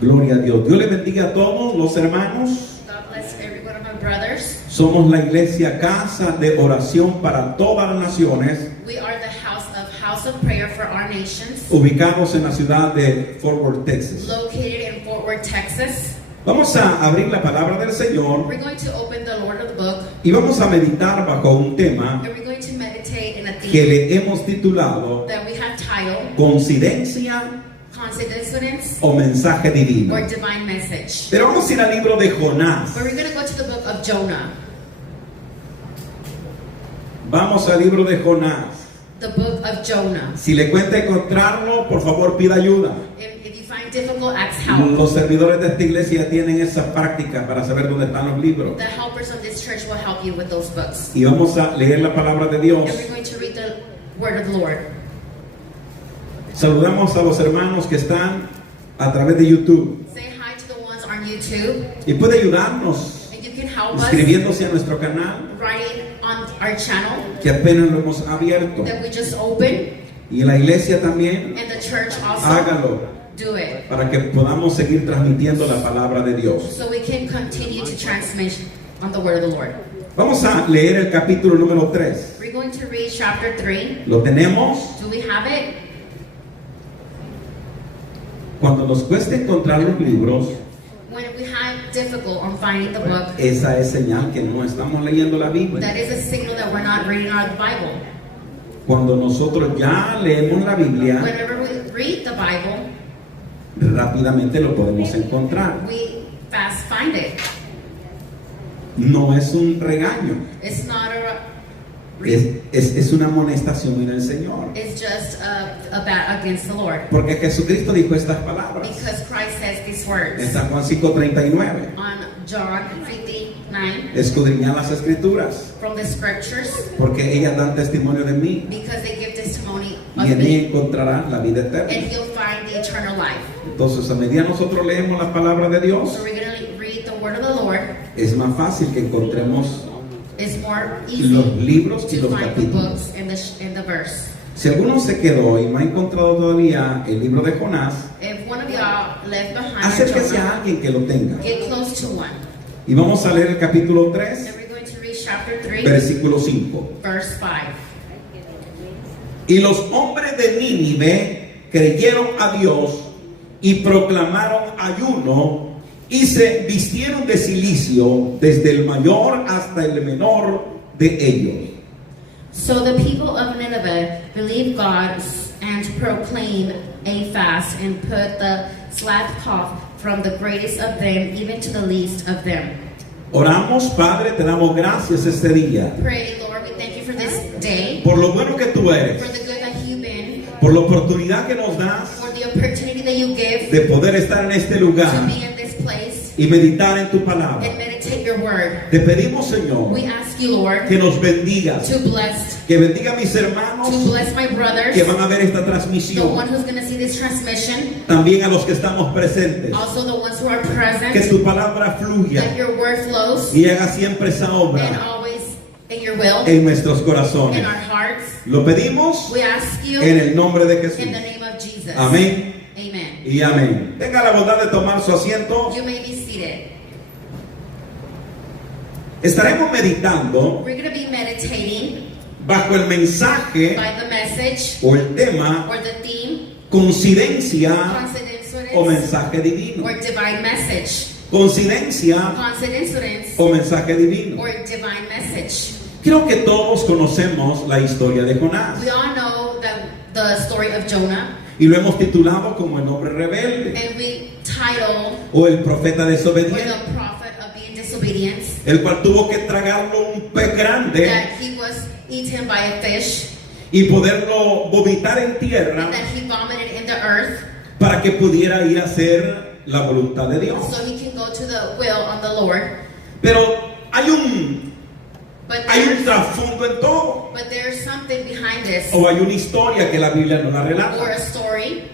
Gloria a Dios. Dios les bendiga a todos los hermanos. God bless every one of my brothers. Somos la iglesia Casa de Oración para todas las naciones, We are the house of prayer for our nations, ubicados en la ciudad de Fort Worth, Texas. located in Fort Worth, Texas. Vamos a abrir la palabra del Señor We're going to open the Lord of the Book, y vamos a meditar bajo un tema and we're going to meditate in a que theme le hemos titulado that we have titled Coincidencia Coincidence o Mensaje Divino. or Divine Message. Pero vamos a ir al libro de Jonás. But we're going to go to the book of Jonah, Vamos al libro de Jonás. the book of Jonah. Si le cuesta encontrarlo, por favor pida ayuda. If you find difficult, ask help. Los servidores de esta iglesia tienen esa práctica para saber dónde están los libros. The helpers of this church will help you with those books. Y vamos a leer la palabra de Dios. And we're going to read the word of the Lord. Saludamos a los hermanos que están a través de YouTube. Say hi to the ones on YouTube. Y puede ayudarnos And you can help us inscribiéndose a nuestro canal, writing on our channel que apenas lo hemos abierto. that we just opened. Y en la iglesia también, And the church also hágalo do it. para que podamos seguir transmitiendo la palabra de Dios. So we can continue to transmit on the word of the Lord. Vamos a leer el capítulo número 3. We're going to read chapter 3. ¿Lo tenemos? Do we have it? Cuando nos cueste encontrar los libros, When we have difficult on finding the book, esa es señal que no estamos leyendo la Biblia. that is a signal that we're not reading our Bible. Cuando nosotros ya leemos la Biblia, Whenever we read the Bible, rápidamente lo podemos encontrar. we fast find it. No es un regaño, It's not es una amonestación en el Señor. it's just a bat against the Lord. Porque Jesucristo dijo estas palabras Because Christ says these en words San Juan 5:39. on John 59 Escudriñad las escrituras, from the scriptures, porque ellas dan testimonio de mí, because they give testimony y of en ella me, encontrarán la vida and eterna. he'll find the eternal life. Entonces, a medida nosotros leemos la palabra de Dios, So we're going to read the word of the Lord. es más fácil que encontremos It's more los easy libros y to los find the capítulos. books in the verse. Si alguno se quedó y no ha encontrado todavía el libro de Jonás, If one of y'all left behind acérquese a Jonah, alguien que lo tenga. get close to one. Y vamos a leer el capítulo And 3, we're going to read chapter 3, versículo 5. verse 5. Y los hombres de Nínive creyeron a Dios y proclamaron ayuno y se vistieron de cilicio desde el mayor hasta el menor de ellos. So the people of Nineveh believed God and proclaimed a fast and put the sackcloth from the greatest of them even to the least of them. Oramos, Padre, te damos gracias este día Pray, Lord, we thank you for this day, por lo bueno que tú eres, for the good that you've been, por la oportunidad que nos das for the opportunity that you give de poder estar en este to lugar be in this place y meditar en tu palabra. and meditate your word. Te pedimos, Señor, We ask you, Lord, que nos bendigas, to bless que bendiga a mis hermanos my brothers, que van a ver esta the transmisión, one who's going to see this transmission, también a los que estamos presentes, also the ones who are que present, tu palabra fluya that your word flows y haga siempre esa and obra always in your will, en nuestros in corazones. our hearts. Lo pedimos We ask you en el nombre de Jesús. in the name of Jesus. Amén Amen. y amén. Tenga la bondad de tomar su asiento. You may be seated. Estaremos meditando We're going to be meditating bajo el mensaje by the message o el tema or the theme, coincidencia o coincidence mensaje divino. or divine message. Coincidencia Coincidence o mensaje divino. or divine message. Creo que todos conocemos la historia de Jonás We all know that the story of Jonah, y lo hemos titulado como el hombre rebelde and we title o el profeta or desobediente, the prophet of being disobedience, el cual tuvo que tragarlo un pez grande that he was eaten by a fish, y poderlo vomitar en tierra and that he vomited in the earth, para que pudiera ir a hacer la voluntad de Dios. so he can go to the will on the Lord. Pero hay un trasfondo en todo, But there's something behind this, o hay una historia que la Biblia no la or relata, a story,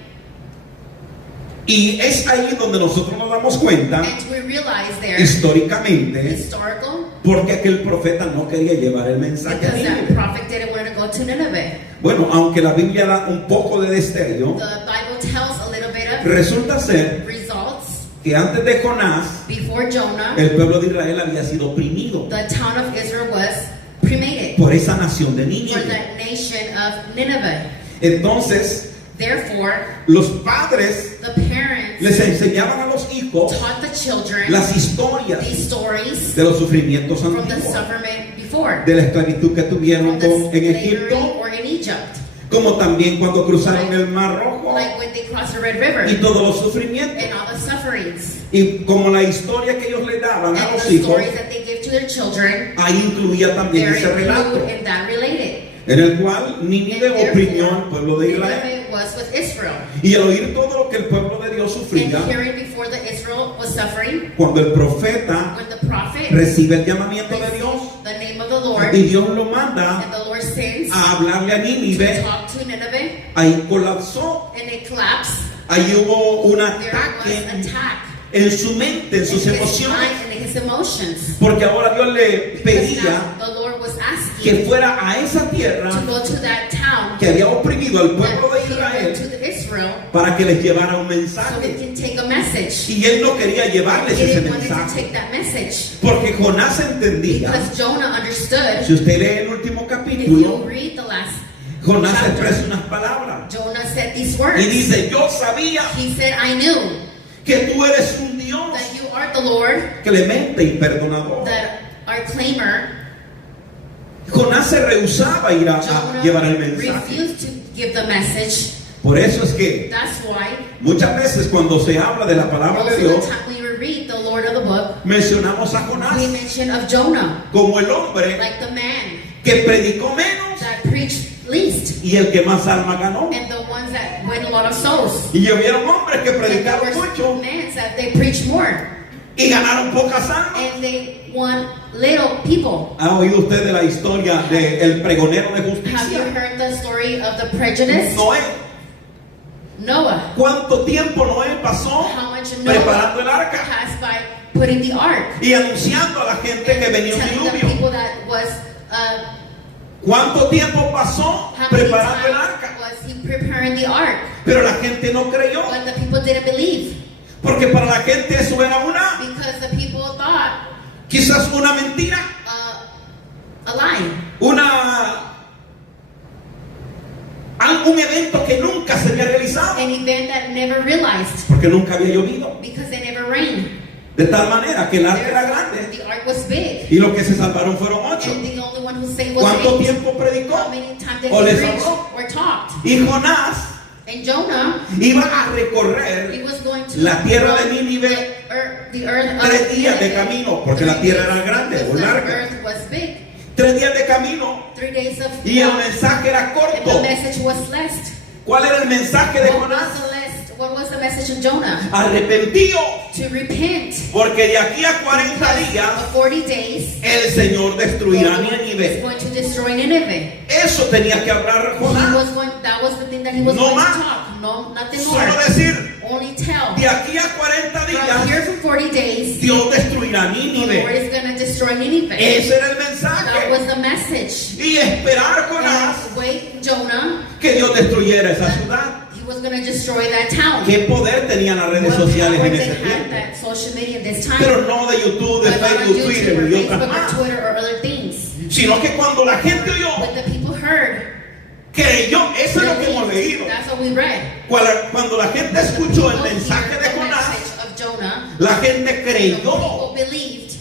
y es ahí donde nosotros nos damos cuenta and we realize there, históricamente historical, porque aquel profeta no quería llevar el mensaje a because that Nínive. prophet didn't want to go to Nineveh. Bueno, aunque la Biblia da un poco de destello, The Bible tells a little bit of resulta ser results que antes de Jonás, before Jonah, el pueblo de Israel había sido oprimido the town of Israel was cremated por esa nación de for Nínive. the nation of Nineveh. Entonces, Therefore, los padres the parents les enseñaban a los hijos taught the children las historias these stories de los sufrimientos from the antiguos, sufferment before, de la esclavitud que tuvieron from the en slavery Egipto, or in Egypt, como también cuando cruzaron el Mar Rojo like when they crossed the Red River y todos los sufrimientos. and all the sufferings, Y como la historia que ellos le daban a and los the hijos, stories that they give to their children, ahí incluía también they're ese relato, included and that related. en el cual Nínive And oprimió al pueblo de Israel. Nineveh was with Israel. Y al oír todo lo que el pueblo de Dios And sufría, hearing before the Israel was suffering, cuando el profeta when the prophet recibe el llamamiento de Dios received the name of the Lord, y Dios lo manda and the Lord sends a hablarle a to Nínive, talk to Nineveh, ahí colapsó, and it collapsed. ahí hubo un There was ataque attack en su mente, en in sus his emociones, mind and in his emotions. porque ahora Dios le Because pedía now the Lord was que asking fuera a esa tierra to go to that town que había oprimido al pueblo de that he went Israel to the Israel para que les llevara un so he mensaje. can take a message. Y él no quería llevarles He ese didn't want to mensaje, take that message porque Jonás entendía. because Jonah understood. Si usted lee el último If you capítulo, read the last Jonás chapter, expresa unas palabras Jonah said these words. y dice: yo sabía He said, I knew que tú eres un Dios that you are the Lord, clemente y perdonador. that our claimer. Jonás se rehusaba a ir a llevar el Jonah mensaje. refused to give the message. Por eso es que That's why muchas veces cuando se habla de la palabra most de of the Dios, time we read the Lord of the book, mencionamos a we Jonás mention of Jonah, como el hombre like the man que predicó menos that preached least, y el que más alma ganó. and the ones that win a lot of souls. Y hubieron hombres que And there predicaron were mucho men that they preached more, y ganaron pocas almas. and they won little people. ¿Ha oído usted de la historia del pregonero de Have you justicia? heard the story of the prejudice? Noé. Noah. ¿Cuánto tiempo Noé pasó How much Noah preparando el arca passed by putting the ark, y anunciando a la gente que venía un telling the diluvio? people that was ¿Cuánto tiempo pasó how many preparando el times arca? was he preparing the ark? Pero la gente no creyó, But the people didn't believe porque para la gente eso era because the people thought quizás una mentira, a lie, un evento que nunca se había realizado, an event that never realized porque nunca había llovido. because it never rained. De tal manera que el arca era Therefore, grande the ark was big, y los que se salvaron fueron 8. and the only one who saved was ¿Cuánto 8. tiempo predicó? How many times did ¿O he les preach habló? or talked? Y Jonás And Jonah, iba a he recorrer was going to la tierra de run Nínive the earth of 3 días de Nineveh. camino, porque la 3 tierra days, era grande because o the larga. earth was big. 3 días de camino 3 days of y el walk, mensaje era and the corto. message was less. ¿Cuál era el mensaje de What Jonás? was the less? What was the message of Jonah? Arrepentidos, To repent. porque de aquí a 40 Because días of 40 days, el Señor destruirá the Lord is Nínive. going to destroy Nineveh. Eso tenía que hablar He Jonás. was going, that was the thing that he was No going más. to talk. No, nothing more. Solo decir, Only tell. de aquí a 40 From días here for 40 days, Dios destruirá the Lord Nínive. is going to destroy Nineveh. Ese era el That mensaje. was the message. Y esperar Jonás And wait, Jonah, que Dios destruyera esa ciudad. he was going to destroy that town. ¿Qué poder tenían las redes What sociales power en they ese had tiempo? that social media in this time. Pero no de YouTube, de But not on Facebook, YouTube Twitter or y otras Facebook or más. Twitter or other things. Sino que cuando la gente oyó, But the people heard. creyó. Eso es lo que hemos leído. That's what we read. Cuando la gente escuchó el People mensaje heard de the Jonás, message of Jonah. la gente The creyó. people believed.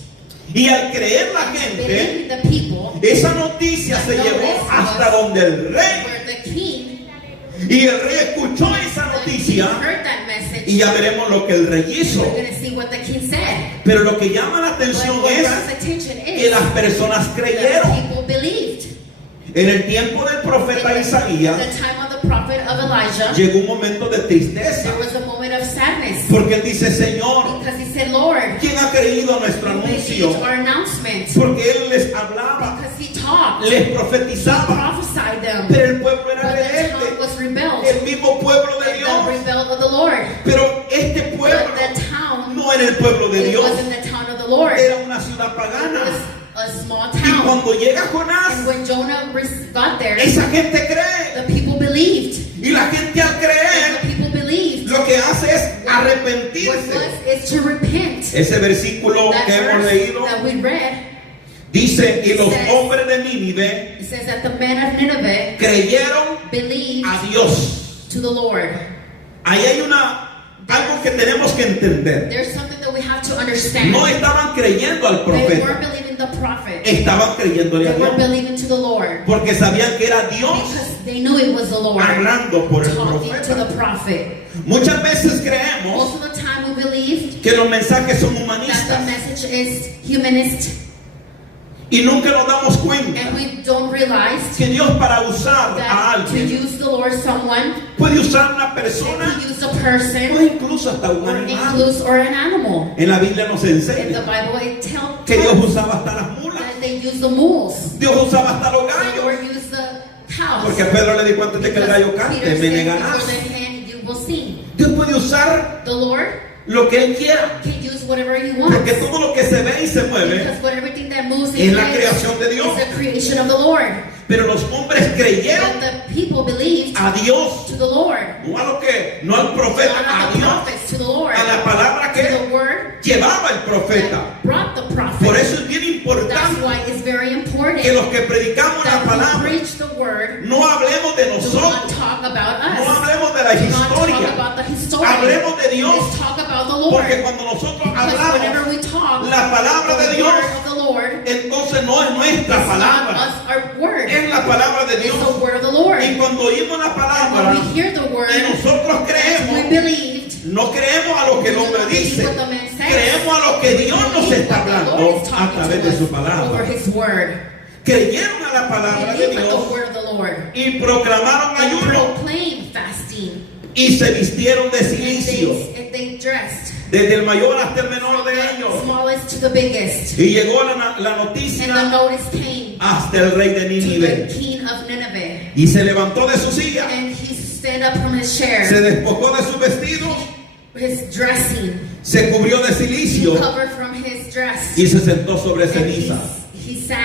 Y al creer la gente, Believed the people. esa noticia se llevó hasta donde el rey. Where the king, Y el rey escuchó esa the king noticia. heard that message. Y ya veremos lo que el rey hizo. We're going to see what the king said. Pero lo que llama la But atención what es draws attention que is las personas that creyeron. people believed. En el tiempo del profeta In Isaías the time of the prophet of Elijah, llegó un momento de tristeza. there was a moment of sadness. Porque él dice, Señor, Because he said, Lord, ¿quién ha creído nuestro who anuncio? believed our announcement? Porque él les hablaba, Because he talked, les he profetizaba. prophesied them. Pero el pueblo era But the town rebelde. was rebelled. El mismo pueblo de And the Dios. rebelled of the Lord. Pero este pueblo But the town, no era el pueblo de it Dios. wasn't the town of the Lord. It Era una ciudad pagana. was a small Y town. cuando llega And Jonás, when Jonah got there, esa gente cree. the people believed. Y la gente al And creer, the people believed. lo que hace es What What arrepentirse. was is to repent. Ese versículo That que hemos verse leído that we read, dice, y los says- hombres de Nínive it says that the men of Nineveh creyeron believed a Dios. to the Lord. Ahí hay algo que tenemos que entender. There's something that we have to understand. No estaban creyendo al They weren't profeta, believing the prophet. estaban creyéndole a They were Dios, believing to the Lord. porque sabían que era Dios Because they knew it was the Lord hablando por el talking to profeta. the prophet. Muchas veces creemos Most of the time we believe que los mensajes son that the humanistas message is humanist, y nunca nos damos cuenta and we don't realize que Dios, para usar a that to alguien, use the Lord someone, puede usar una that persona he used a o person incluso hasta un or animal. includes or an animal. En la Biblia nos In the enseña Bible it tells que Dios usaba hasta las mulas, that they use the mules. Dios usaba hasta los The gallos, Lord used the cows. porque Pedro le dijo antes de que el gallo Because cante, Peter me said, negarás. before the hand you will sing. Dios puede usar The Lord lo que Él quiera, can use whatever He wants. porque todo lo que se ve y se mueve Because what everything that moves es in la life creación de Dios. is the creation of the Lord. Pero los hombres creyeron But the people believed a Dios, to the Lord. no a lo que, no al profeta, Not a the Dios, prophets, to the Lord. a la palabra To the que word llevaba el profeta. that brought the prophet. Por eso es bien That's importante why it's very important que los que predicamos la that we palabra preach the word. no hablemos de Do not nosotros, talk about no us. hablemos de la Do not talk historia, about the history. hablemos de Dios, Let's talk about the Lord. porque cuando nosotros Because whenever hablamos we talk la palabra de the Dios, word of the Lord, entonces no es nuestra it's not palabra, us, our word. es la palabra de It's Dios. the word of the Lord. Y cuando oímos la And palabra when we hear the word, y nosotros we creemos, believed. no creemos a lo que el hombre dice, creemos a lo que Dios nos está hablando a través de su Over palabra. His word. Creyeron a la palabra de Believe the Dios word of the Lord. y proclamaron And ayuno proclaim fasting. y se vistieron de And silicio, they dressed. desde el mayor hasta el menor de From ellos. the smallest to the biggest. Y llegó la And the noticia notice came hasta el rey de to the Nínive. king of Nineveh. Y se levantó de su silla, And he stood up from his se chair, despojó de sus vestidos, his dressing, se cubrió de silicio covered from his dress. y se sentó sobre And ceniza. he sat.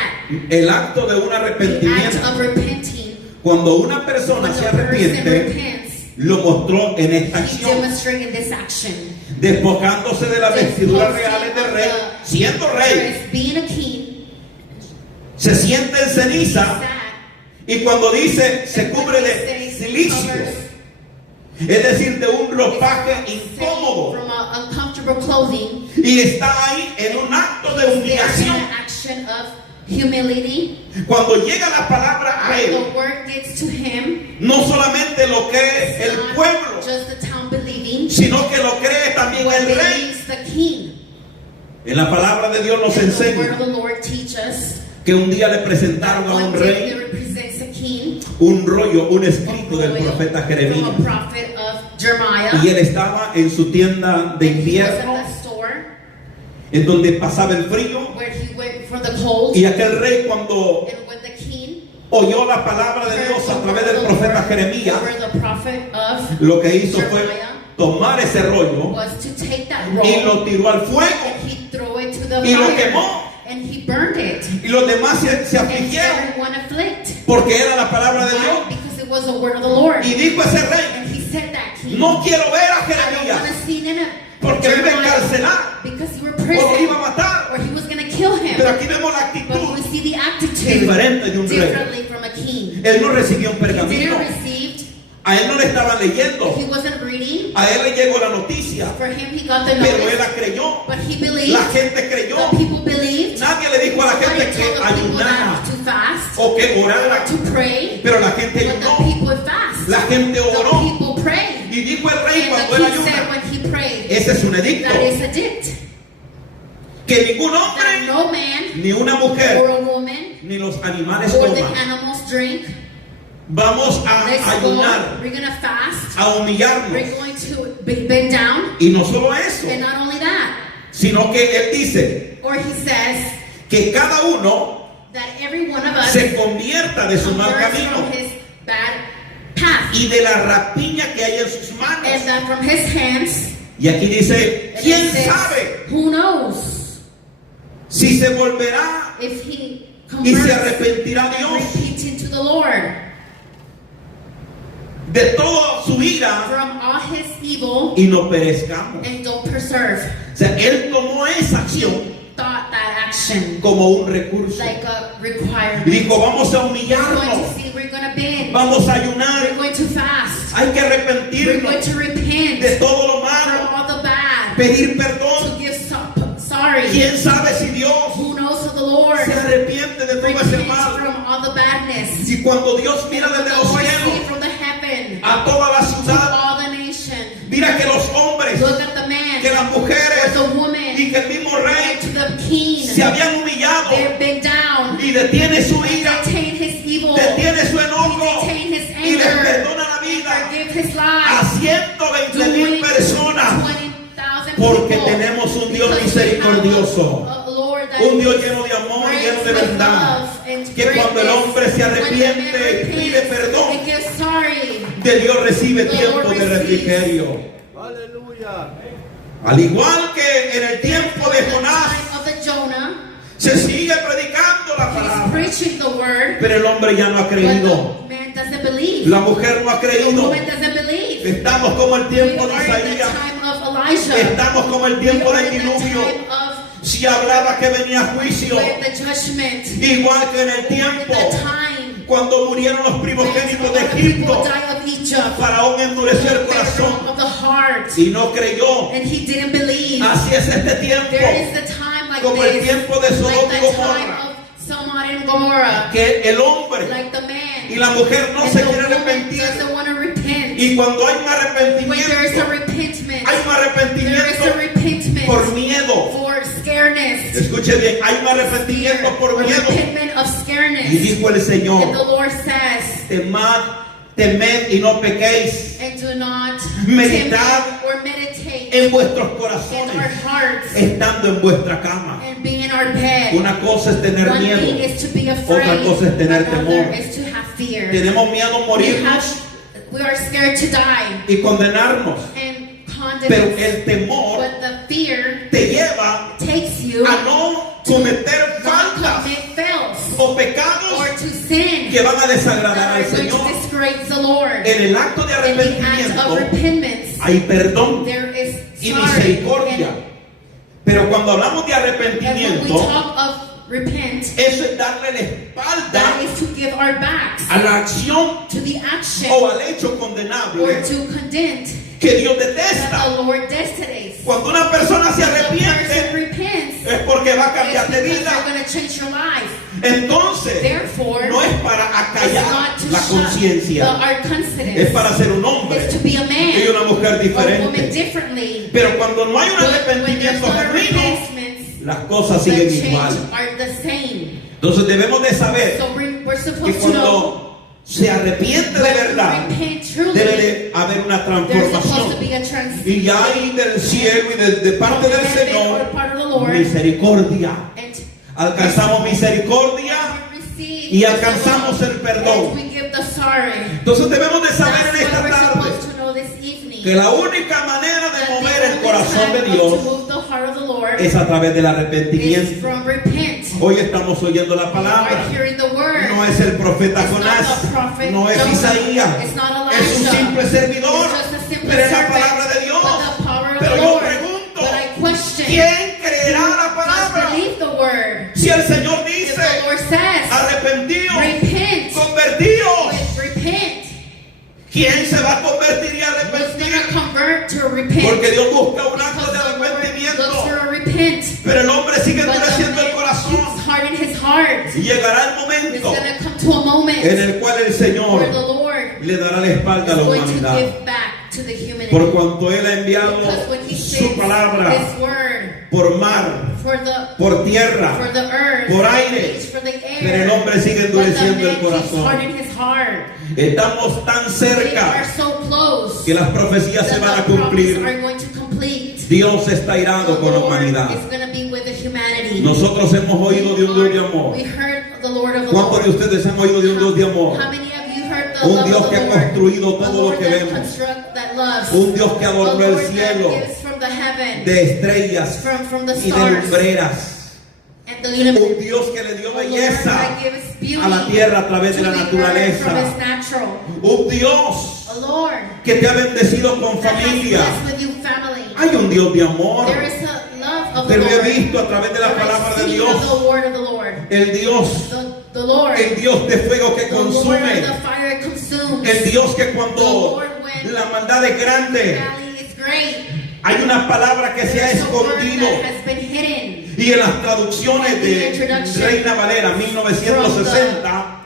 El acto de un The act arrepentimiento, of repenting. cuando una persona When se the person arrepiente, repents, lo mostró en esta he acción, demonstrated this action. despojándose de las vestiduras reales de rey, siendo rey, Dress, being a king, se siente en ceniza sat. y cuando dice se cubre de silicio, es decir, de un ropaje incómodo, From uncomfortable clothing. y está ahí en un acto de There is humillación. an action of humility. Cuando llega la palabra a When él, the word gets to him, no solamente lo cree el not pueblo, just the town believing, sino que lo cree también but el rey. believes the king. En la palabra de Dios nos And the word enseña of the Lord teach us que un día le presentaron a one un day rey he represents a king, un rollo, un a escrito del royal, profeta from Jeremías. a prophet of Jeremiah. Y él estaba en su tienda de And he was invierno, at the store en donde pasaba el frío. where he went for the cold. Y aquel rey, cuando And when the king oyó la palabra de heard Dios the a través word del of the profeta Lord Jeremías, over the prophet of lo que hizo fue Jeremiah tomar ese rollo was to take that y roll lo tiró al fuego. and he threw it to the Y lo fire quemó. and he burned it. Y los demás se And afligieron everyone afflict. porque era la palabra de Why? Dios. Because it was the word of the Lord. Y dijo ese rey, And he said that king. no quiero ver a I don't want Jeremías to see Nineveh. porque me iba a Jeremiah, encarcelar because you were o lo iba a prison matar. or he was going to kill him. Pero aquí vemos la But we actitud see the attitude diferente de un rey. differently from a king. Él no recibió un He pergamino, didn't receive, a él no le estaban leyendo, he wasn't reading. a él le llegó la noticia, For him, he got the pero él notice. la creyó, But he believed. la gente creyó. The people believed. Nadie le dijo a la gente Nobody que told the people ayunara that to fast, o que orara, to pray. pero la gente But the ayunó, people fast. la gente The oró. people prayed. Y dijo el rey And cuando the él king said ayuna, when he prayed, ese es un edicto, that is a dict. que ningún That hombre, no man ni una mujer, or a woman ni los animales or the coman. animals drink. Vamos a Let's ayunar, go. We're going to fast. a We're humillarnos. going to bend down. Y no solo eso, And not only that, sino que él dice or he says que cada uno that every one of us se convierta de su mal converts camino from his bad path. y de la rapiña que hay en sus And manos. that from his hands, Y aquí dice, and ¿quién it says, sabe who knows si se volverá if he y se converts arrepentirá and Dios? repeats into the Lord? de toda su ira from all his evil y no perezcamos. and don't preserve. O sea, él tomó esa acción Thought that action como un recurso. like a Y requirement. dijo, vamos a We're going humillarnos, to see, we're going to bend, vamos a we're ayunar, going to fast, hay que we're arrepentirnos going to repent de todo lo from malo, all the bad, pedir perdón. to give sorry. ¿Quién sabe si Dios Who knows of the Lord? se arrepiente de todo ese Repent mal? from all the badness. Y cuando Dios mira The desde los Lord see cielos from the heaven a toda la to ciudad, all the nation. mira que los hombres, Look at the man, que las mujeres the woman, y que el mismo rey to the king. se habían humillado They're bent down. y detiene su ira, Detain his evil. detiene su enojo Detain his y les anger. perdona la vida Forgive his a life. 120,000 personas, 20,000 porque people. tenemos un Dios Because we have misericordioso, a Lord that un Dios is lleno de amor y great lleno de with verdad, love and que cuando el greatness. hombre se When the man arrepiente y pide repents perdón, and gives sorry, de Dios recibe The tiempo Lord de receives. refrigerio. Aleluya. Al igual que en el tiempo de in the Jonás, time of the Jonah, se sigue predicando la he's palabra, preaching the word, pero el hombre ya no ha but creído, the man doesn't believe. la mujer no ha The creído. woman doesn't believe. Estamos como el We tiempo de are in the Isaías, time of Elijah. estamos como el We tiempo are del in the diluvio. time of Si hablaba que venía juicio, when the judgment. igual que en el We're in tiempo the time cuando murieron los primogénitos de when people Egipto, die of Egypt. Faraón endureció el corazón Pharaoh of the heart. y no creyó. And he didn't believe. Así es este tiempo, There is a time like como el this, tiempo de Sodoma like y the Gomorra, time of Sodom and Gomorrah, que el hombre like the man y la mujer no and se the quieren woman arrepentir. doesn't want to repent. Y cuando hay un When there is a arrepentimiento, repentment, hay un there is a arrepentimiento repentment por miedo. for scareness. Escuche bien, hay un arrepentimiento por Or miedo. repentment of scareness. Y dijo el And the Señor, Lord says, temed y no pequéis, and do not Meditad tempt or meditate en vuestros in our corazones, hearts estando en vuestra cama. and be in our bed. Una cosa es tener One thing miedo, is to be afraid, otra cosa es tener another temor. is to have fear. Tenemos miedo a morirnos We are scared to die y condenarnos, and pero condemn. el temor But the fear te lleva takes you a no cometer not faltas commit fails o or pecados to sin que van a desagradar that al are going to Señor. disgrace the Lord. En el acto de In the act of arrepentimiento repentance, hay perdón there is y sorry. misericordia. Pero cuando hablamos de And when we arrepentimiento, talk of repent, eso es darle la espalda that is to give our backs a la acción to the action o al hecho or condenable to condemn que Dios that detesta. the Lord detests. Cuando una persona se The person arrepiente repents es porque va a is cambiar de because vida. they're going to change your life. Entonces, Therefore, no es para it's acallar not to la shut conciencia, our es confidence. para ser un hombre It's to be a man y una mujer or woman diferente. differently. Pero cuando no hay un But when there's arrepentimiento no genuino, repentance, las cosas the siguen change igual. are the same. Entonces debemos de saber So we're que supposed to know cuando se arrepiente de when verdad, we repent truly, debe de haber una there's supposed to transformación. be a Y transition ya hay del cielo y de parte del from heaven or Señor part of the Lord, misericordia. and Alcanzamos misericordia we receive y the alcanzamos love, el perdón. and we give the sorry. Entonces debemos de saber That's en esta what we're tarde supposed to know this evening. que la única manera de That the mover el only corazón de time Dios to move the heart of the Lord es a través del is arrepentimiento. from repent. Hoy estamos oyendo la We palabra. are hearing the word. No es el profeta It's not Jonás, the prophet no es Jonah. Isaías, It's not es un Elijah. simple servidor, It's just a simple pero es la servant, palabra de Dios. but the power of Pero the yo Lord. pregunto, But I question, ¿quién creerá la must palabra? believe the word. Si el Señor If dice, the Lord says, arrepentidos, repent, convertidos, with repent, ¿quién se va a convertir y who's arrepentir? going to convert to repent? Porque Dios busca un acto Because de the Lord looks arrepentimiento, for a repent. pero el hombre sigue But the endureciendo el man corazón. keeps hard in his heart. Y llegará el It's momento going to come to a moment en el cual el Señor where the Lord le dará la espalda a is la going to humanidad. give back to the humanity. Por cuanto Él ha enviado Because when he su sends palabra his word por mar, for the por tierra, earth, por aire, for the air, pero el hombre sigue but the endureciendo el man keeps corazón. hard in his heart. Estamos tan They cerca are so close que las profecías that se van a the prophets cumplir. are going to complete. Dios está irado The con la Lord humanidad. is going to be with the humanity. Nosotros hemos oído de un Dios de amor. We heard the Lord of the ¿Cuántos Lord. de ustedes han oído de un Dios de amor? How many of you heard the Un love Dios of que the ha Lord? construido The todo lo Lord que that vemos. construct, that loves. Un Dios que The adornó Lord el that cielo gives from the heaven, de estrellas from the y de stars, lumbreras. and the universe. Un Dios que le dio The Lord belleza that gives beauty a la tierra a través de to la the earth from naturaleza. His natural. Un Dios A Lord que te ha bendecido con that has familia. blessed with you family. Hay un Dios de amor. There is a love of the Pero he Lord. visto a través de la There is palabra de seen Dios of the word of the Lord. el Dios, The Lord. el Dios de fuego que The Lord of consume, the fire consumes. el Dios que The cuando Lord when la maldad es the grande, valley is great. hay una palabra que se ha There's a word escondido. that has been hidden. Y en las traducciones de Reina Valera 1960,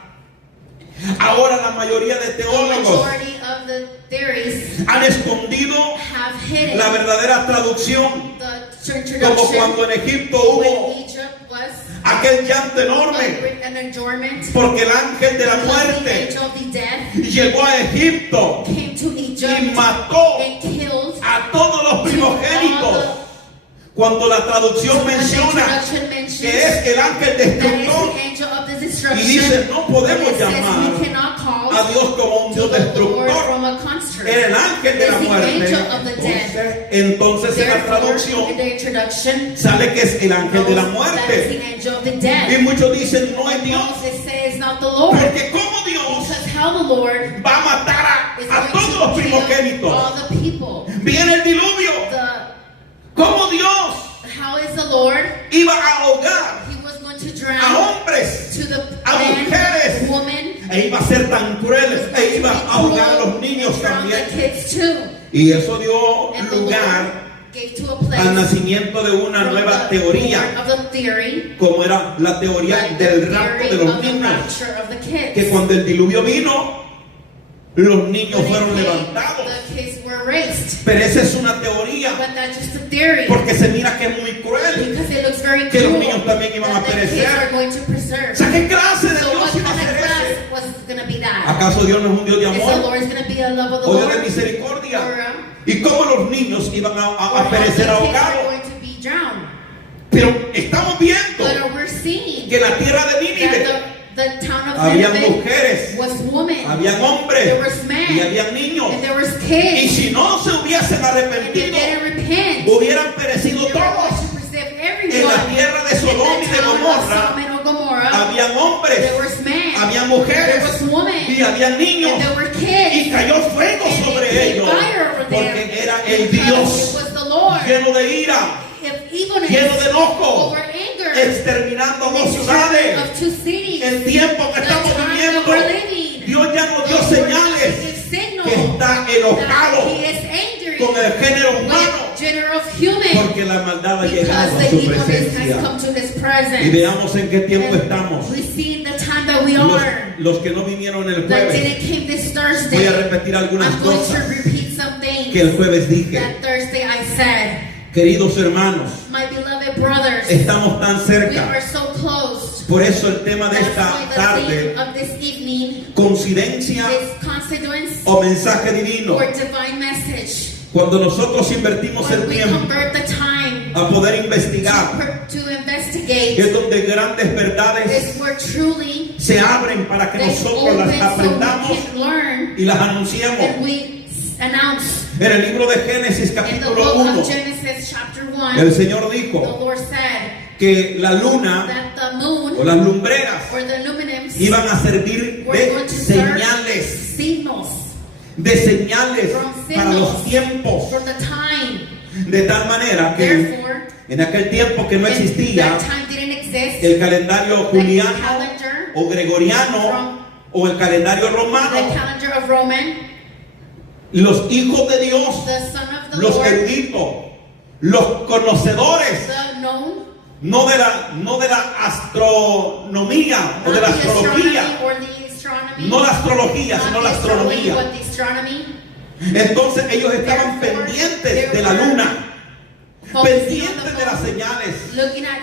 ahora la mayoría de The teólogos majority of the theories han escondido have hidden la verdadera traducción, the como introduction cuando en Egipto when hubo Egypt was aquel llanto enorme, an adjournment. porque el ángel de la Because the muerte angel of the death llegó a Egipto came to y Egypt mató and killed a todos los primogénitos. Cuando la traducción menciona que es el ángel that is destructor, the angel of the y destruction. dice, no podemos It says llamar we cannot call a Dios como un to Dios the Lord destructor, from a construct. era el ángel de la It's the muerte. angel of the dead. Entonces en la Therefore, in traducción the introduction, sale que es el ángel de la that is muerte. the angel of the Y dead. muchos dicen, no es Dios, Moses says not the Lord. porque como Dios Because how the Lord va a matar is a going todos los to kill primogénitos. all the people. Viene el diluvio. Como Dios How is the Lord? iba a ahogar He was going to a drown hombres, to the a man, mujeres, woman, e iba a ser tan cruel, e iba a ahogar a los niños and drown the también. kids too. Y eso dio And the lugar Lord gave to a place al nacimiento de una from nueva the teoría, born of the theory, como era la teoría like del the rapto theory de los of the niños, rapture of the kids. que cuando el diluvio vino, los niños When it fueron came, levantados. the kids were raised. Pero esa es una teoría, But that's just a theory. porque se mira que es muy cruel, Because it looks very que los cruel niños también iban a that the kids perecer. are going to preserve. O sea, ¿qué clase de So what Dios iba a kind of hacer class ese? was going to be that? ¿Acaso Dios no es un Dios de Is the amor Lord going to be a love of the o Dios Lord? de misericordia? Or, ¿Y cómo los niños iban or a how the perecer kids are ahogados? going to be drowned? Pero estamos viendo But we're seeing que la tierra de Nínive that the town of había Nineveh mujeres, was women, habían hombres there was men, y habían niños. and there was Y kids. si no se hubiesen And they arrepentido, didn't repent. hubieran perecido They were going todos. to preserve En everyone. la tierra de Sodoma y In de the town of Gomorra Sodom and Gomorrah, habían hombres, there was men, habían there mujeres was women, y habían niños. and there were Y kids. cayó fuego And sobre it came ellos, fire over them. porque era el Because Dios it was the Lord. lleno de ira, If evilness, lleno de enojo, over anger, exterminando and dos ciudades. of two cities, El tiempo que the estamos time viviendo, that we're living, Dios ya nos dio the Lord señales gives signal que está that enojado He is angry con el género humano, with general human, porque la maldad ha llegado because a the su evilness has presencia. come to His Y presence. veamos en qué tiempo And estamos. we see in the time that we Los, are. los que no vinieron el That jueves, didn't came this voy Thursday. a repetir algunas I'm going cosas to repeat some things que el jueves dije. that Thursday I said. Queridos hermanos, My beloved brothers, estamos tan we cerca. are so close. Por eso el tema de That's esta why the tarde, theme of this evening coincidencia is consequence o mensaje divino. or divine message. Cuando nosotros invertimos el When we tiempo convert the time a poder investigar, to investigate, es donde grandes verdades is where truly se abren para que they nosotros las open so aprendamos we can learn y las anunciemos. and we announce. En el libro de Génesis In the capítulo book 1, of Genesis chapter 1, el Señor the dijo Lord said que la luna that the o moon las lumbreras or the luminance iban a servir were de going to serve señales, signals de señales from para los signals tiempos, for the time. de tal manera que Therefore, en aquel tiempo que no if existía that time didn't exist, el calendario the juliano calendar, o gregoriano from o el calendario the romano, calendar of Roman, los hijos de Dios, the Son of the los Lord, eruditos, los conocedores, the known, no de la astronomía o de not la the astronomy astrología, or the astronomy, no la astrología, not sino the la astrology, astronomía. but the astronomy. Entonces ellos estaban Therefore, pendientes de la luna, Focusing on pendientes the de las phone, señales.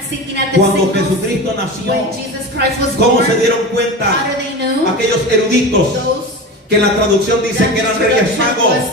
seeking at the Cuando signals. Jesucristo nació, When Jesus Christ was ¿cómo born, se dieron how cuenta do they know? aquellos eruditos Those que en la traducción dice that que eran the reyes introduction magos? was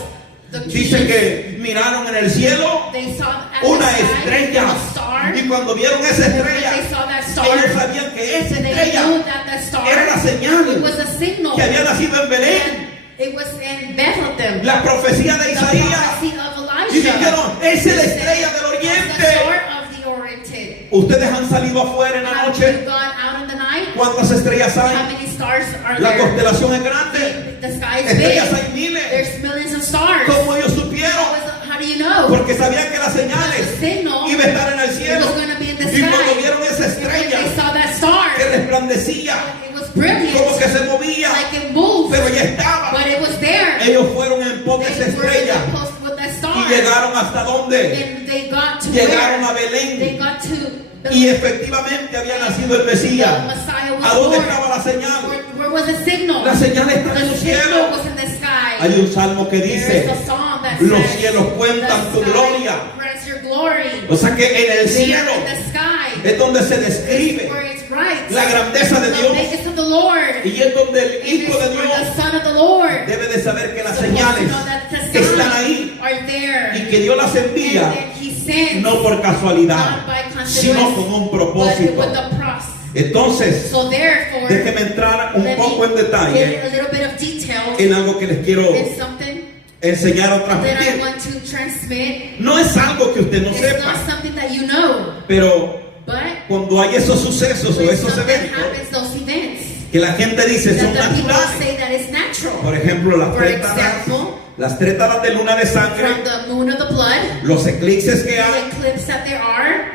the Dice kings. que miraron en el cielo They saw at una the sky estrella, a star. y cuando vieron esa And when estrella, they saw that star, ellos sabían que esa they knew estrella that the star era la señal it was a signal. que había nacido en Belén, And it was in Bethlehem. la profecía de The Isaías. prophecy of Elijah. Y dijeron, esa es la estrella del It's the oriente. star of the oriented. Ustedes han salido afuera en la Have noche. you gone out in the night? ¿Cuántas estrellas How hay? many stars are La there? constelación es grande. The sky sky is big. Estrellas hay miles. There's millions of stars. ¿Cómo ellos supieron? How do you know? Porque sabían que las The señales signal iba a estar en el cielo. was going to be in the Y cuando sky. vieron esa And when estrella they saw that star, que resplandecía, it was brilliant, como que se movía, like it moved, pero ya estaba. but it was there. Ellos fueron en pos de esa They were estrella supposed with that star. y llegaron hasta dónde? And they got to Llegaron a where? They Belén got to y efectivamente había nacido el Mesías. The Messiah was ¿A dónde born. estaba la señal? Where was the signal? La señal está en The el signal cielo. was in the sky. Hay un salmo que There dice, is a song that los says, cielos cuentan the tu sky gloria. praise your glory. O sea que en el There cielo in the sky es donde se is describe where it's right. la grandeza de The Dios biggest of the Lord. y es donde el And Hijo de it's where Dios the Son of the Lord. debe de saber que las Supposed to señales know that the están signs ahí are there. y que Dios las And envía that He sends, no por casualidad, not by sino con un coincidence, but propósito. with a process. Entonces, So therefore, déjeme entrar un let poco en me detalle get a little bit of detail en algo que les quiero in something enseñar o that I transmitir. want to transmit. No es algo que usted no It's sepa, not something that you know, pero but cuando hay esos sucesos o when esos something eventos happens, those events, que la gente dice son that the people naturales, say that it's natural. por ejemplo For example, las trétadas de luna de from sangre, the moon of the blood, los eclipses que the hay, eclipse that there are,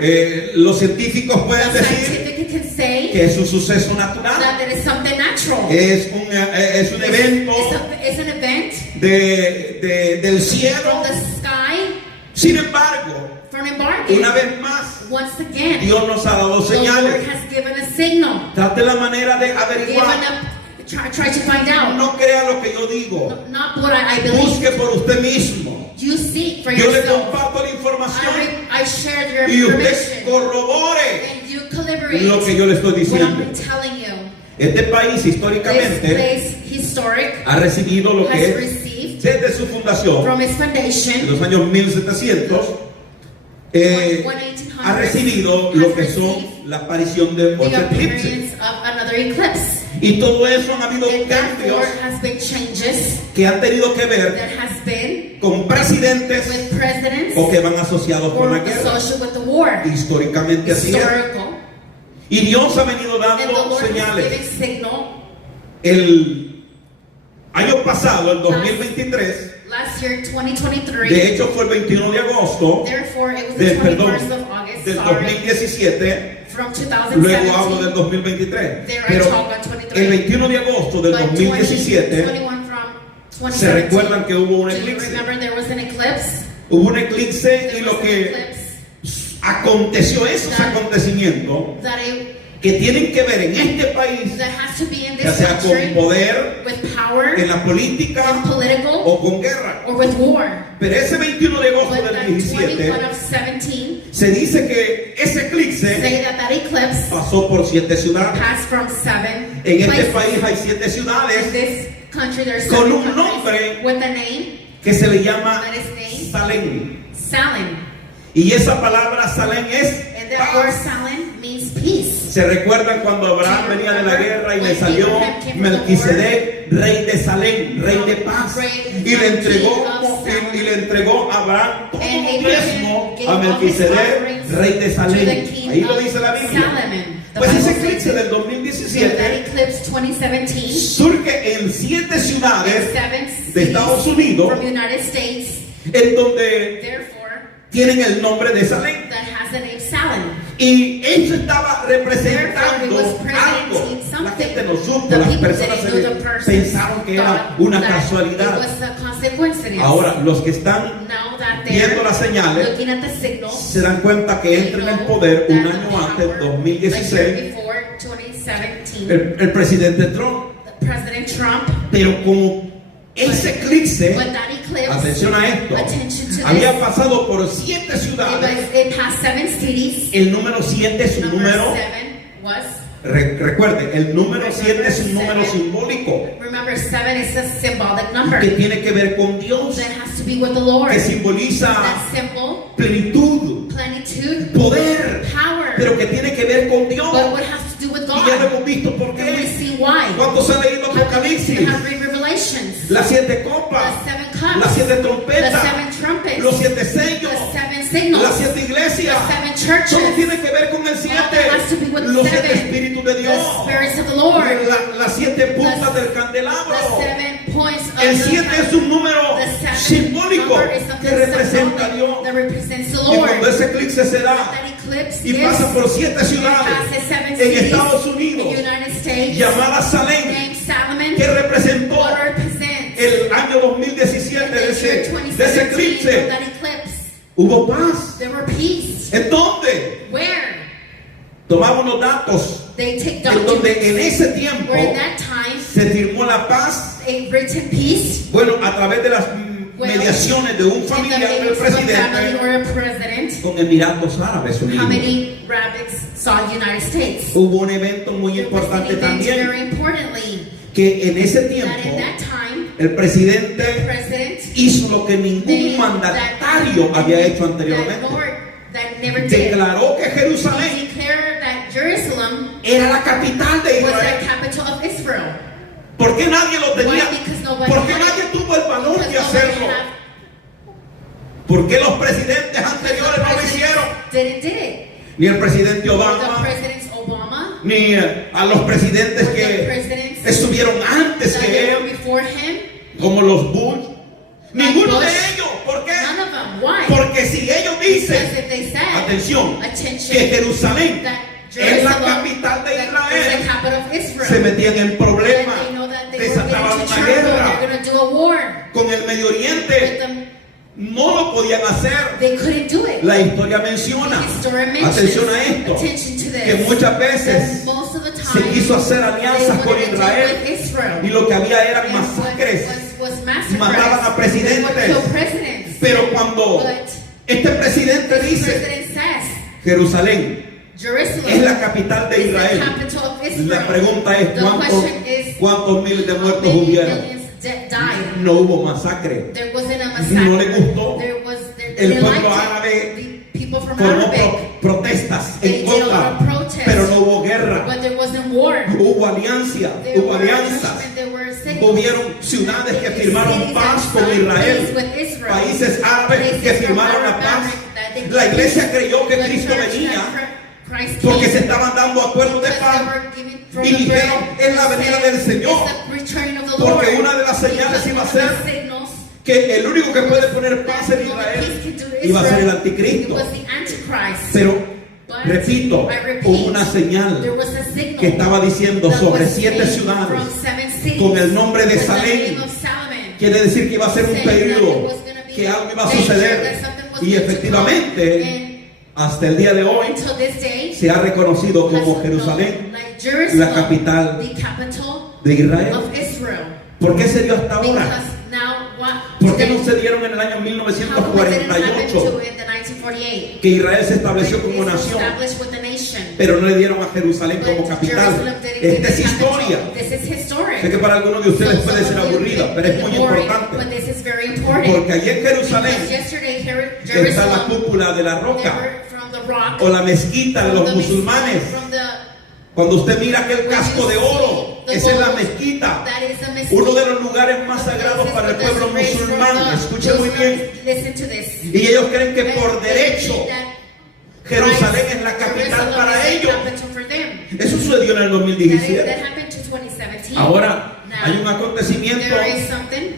los científicos pueden the decir scientific can say que es un suceso natural, that it is something natural. es un evento It's an event del cielo. from the sky, Sin embargo, from embarking. una vez más, Once again, Dios nos ha dado the Lord señales. has given a signal. Trate la manera de Given averiguar. try to find out. No crea lo que yo digo. Not what I believe. Busque por usted mismo. You seek for Yo le yourself. comparto la información I shared your y usted information. corrobore And you collaborate lo que yo le estoy what diciendo. I'm telling you. Este país This históricamente place historic ha recibido lo has que es received desde su fundación from its en foundation los años 1700 ha recibido lo que son la aparición de the 8 eclipses. appearance of another eclipse. Y todo eso han habido And cambios therefore has been changes que han tenido que ver that has been con presidentes with presidents o que van asociados con or la guerra. associated with the war. Históricamente así es. Historical. Y Dios ha venido And the dando Lord is señales. giving signal. El año pasado, el 2023, Last year, 2023. de hecho fue el 21 de agosto Therefore, it was the del, 21st of August. del Sorry, 2017. from Luego hablo 2017. del 2023. There I Pero talk on 23. el 21 de agosto del But 2017 21 from 2017. se recuerdan que hubo un Do you eclipse. remember there was an eclipse? Hubo un eclipse y There lo was an que eclipse aconteció, esos acontecimientos que tienen que ver en este país, that has to be in ya this sea con country poder, with power en la política and political o con guerra. or with war. Pero ese 21 de agosto But del that 17 21 of 17 se dice que ese eclipse say that eclipse pasó por 7 ciudades. passed from 7 En este places. país hay 7 In ciudades this country there's con 7 un countries nombre with a name, que se le llama that is named Salem. Salem. Y esa palabra Salem es And therefore paz. Salem means peace. Se recuerdan cuando Abraham venía de la guerra y le salió Melquisedec, rey de Salem, rey de paz, y le entregó a Abraham todo And lo mismo Abraham a gave all his Melquisedec, offerings rey de to Salem. the king Ahí lo of dice la Biblia. Salem. The Pues ese Bible eclipse says del so 2017 that eclipse 2017 surge en 7 in ciudades 7 de Estados Unidos, from the United States, en donde therefore tienen el nombre de Salem. that has the name Salem. Y eso estaba representando Therefore, it was algo. presenting La something. gente no supo, The las people personas didn't know, the person pensaron que era thought una that casualidad. It was a consequence. Ahora, los que están Now that viendo they're las señales looking at the signals, se dan cuenta que they entra en el know poder un that año the antes, power, 2016, like before 2017, el presidente Trump. President Trump, Pero como ese eclipse, but that eclipse, atención a esto, attention to había this, pasado por 7 ciudades. it passed 7 cities. El número 7 es un Number número, 7 was, recuerde, el número 7 es un número simbólico remember 7 is a symbolic number que tiene que ver con Dios, that has to be with the Lord. que simboliza That symbol, plenitud, plenitude, poder, power, pero que tiene que ver con Dios. but what has to do with Y ya lo God? hemos visto por And we qué. see why. ¿Cuántos han leído You Apocalipsis? have read Revelations, Las 7 copas, the 7 cups, las 7 the trompetas, 7 trumpets, los 7 sellos, the 7 signals, las 7 iglesias. the 7 churches, Todo tiene que ver con el 7. has to be with Los 7 7. espíritus de the Dios. spirits of the Lord, Las 7 puntas The- del candelabro. the 7 points El 7 es un número The seventh simbólico number is que something representa a symbolic Dios. that represents the Y Lord. cuando ese eclipse se da That eclipse y is pasa por 7 ciudades passes 7 en cities Estados in Unidos, the United States, llamadas Salem, named Salomon, que representó what represents el año 2017 the de year ese 2017 of eclipse, that eclipse. hubo paz. There were peace. ¿En dónde? Where? Tomamos los datos They take en donde en documents ese tiempo where in that time se firmó la paz, a written peace bueno, a través de las mediaciones de un in the familiar del meetings of a family presidente or a president. con Emiratos Árabes How Unidos. many rabbis saw United States? Hubo un evento muy There was an importante event también, very importantly que en ese that in tiempo that time el the presidente president hizo lo que ningún did mandatario había hecho that anteriormente. Lord that never did. Declaró que He Jerusalén declared that Jerusalem era la capital de was the Israel. capital of Israel. ¿Por qué nadie lo tenía? Why? Because nobody ¿Por qué had it. nadie tuvo el valor Because de nobody hacerlo? had- ¿Por qué los presidentes anteriores no lo hicieron? did it. Ni el presidente The Obama, presidents Obama, ni a los presidentes or the que presidents estuvieron antes that que were él, before him, como los Bush. Ninguno de Bush. ellos. ¿Por qué? none of them. Why? Porque si ellos Because dicen, if they said, atención, attention, que Jerusalén that es la Jerusalem capital de that is the Israel, capital of Israel, se metían en then problemas, they know that they were desataban getting into una trouble. guerra They're going to do a war con el Medio with Oriente. them. No lo podían hacer. They couldn't do it. La historia menciona, The history mentions, atención a esto, attention to this, que muchas veces that most of the se time quiso hacer they alianzas con wanted to deal Israel with Israel. y lo que había eran And masacres. was massacres. Mataban a They would presidentes. kill presidents. Pero cuando But este presidente this dice, president says Jerusalén Jerusalem es la capital de is the Israel, capital of Israel. la pregunta es The question is, cuántos miles de how muertos many hubieron. millions died? No hubo masacre. There wasn't a massacre. No le gustó. They El didn't pueblo like it. árabe The people from Formó Arabic, protestas they en did a lot contra, of protests, pero no hubo guerra. but there wasn't war. Hubo alianza, There hubo were alianzas. judgment, there were cities. Hubieron ciudades que firmaron Cities paz that con signed Israel, peace with Israel. países árabes que Places from firmaron la Arab paz. America that they La iglesia creyó que The Cristo church venía that Christ porque se came, estaban dando acuerdos de because paz. they were giving from Y the dijeron, bread. es la venida del Señor. It's the return of the Porque Lord. una de las señales Because iba a one of the ser signals Que el único que puede poner paz en that the only Israel peace can do iba a ser el Israel, it anticristo. was the Antichrist. Pero, But, repito, I repeat, hubo una señal there was a signal que estaba diciendo that sobre was 7 made ciudades from 7 cities con el nombre de with the Salem. name of Salomon. Quiere decir que iba a ser un Saying that it periodo was gonna be que algo iba a danger, suceder. that something was Y going to efectivamente, come. hasta el día de hoy, And until this day, se ha reconocido como has Jerusalén known like Jerusalem, la capital the capital de Israel. of Israel. ¿Por qué se dio hasta ahora? Because now what? ¿Por qué today, no se dieron en el año how didn't happen to 1948 in the 1948? que Israel se estableció como When it was nación, established with the nation. pero no le dieron a Jerusalén como But capital? Jerusalem didn't get Esta es the capital. historia. This is historic. Sé que para algunos de ustedes So puede some ser of you aburrida, think pero es it's muy boring, importante. But this is very important. Porque allí en Jerusalén Because yesterday, está la Jerusalem, cúpula de la they roca were from the rock, o la mezquita de from los the musulmanes. from the Cuando usted mira aquel casco de oro, the esa es la gold, mezquita, that is the mezquita. uno de los lugares más sagrados para el pueblo musulmán. Escuche muy bien. Listen to this. Y ellos creen que por And they derecho think that Jerusalén es la capital Jerusalem para is the ellos. capital for them. Eso sucedió en el That 2017. happened to 2017. Ahora Now, hay un acontecimiento there is something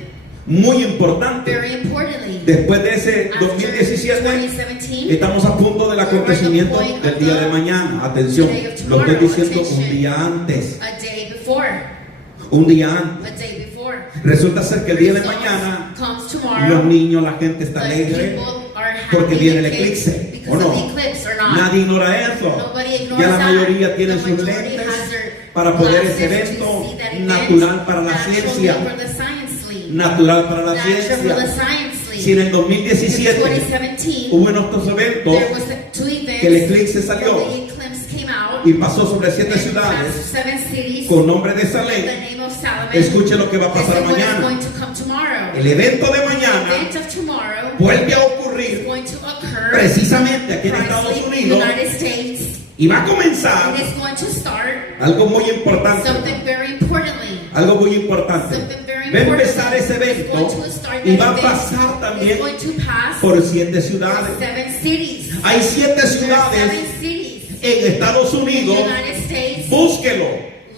muy importante. very importantly. Después de ese After 2017, 2017, estamos a punto del acontecimiento del día de mañana. Atención, lo estoy diciendo un día antes. a day before, Un día antes. a day before. Resulta ser que el día de Results mañana comes tomorrow. los niños, la gente está The alegre people are happy porque viene el the kids eclipse. because ¿O no? of the eclipse or not. Nadie ignora eso. Nobody ignores Ya la that. mayoría tiene The sus majority lentes has their para poder glasses ese to evento see that event, natural para la naturally ciencia. for the science league. Natural para la Natural for the ciencia. science league. Si en el In 2017 2017, hubo en estos eventos there was two events que el eclipse salió where the eclipse came out y pasó sobre 7 and ciudades passed 7 cities con nombre de with the Salem. name of Salomon. Escuche lo que va a pasar This is what is mañana. going to come tomorrow. El evento de The mañana event of tomorrow vuelve a is ocurrir going to occur precisamente aquí en Estados precisely in the Unidos United States, y va a and comenzar it's going to start algo muy importante. something very importantly. Algo muy importante. Something very Va a important. empezar ese It's evento going to start y that va a event. pasar It's también going to pass por 7 for ciudades. 7 cities. Hay 7 There are ciudades 7 cities en Estados in the Unidos. United States. Búsquelo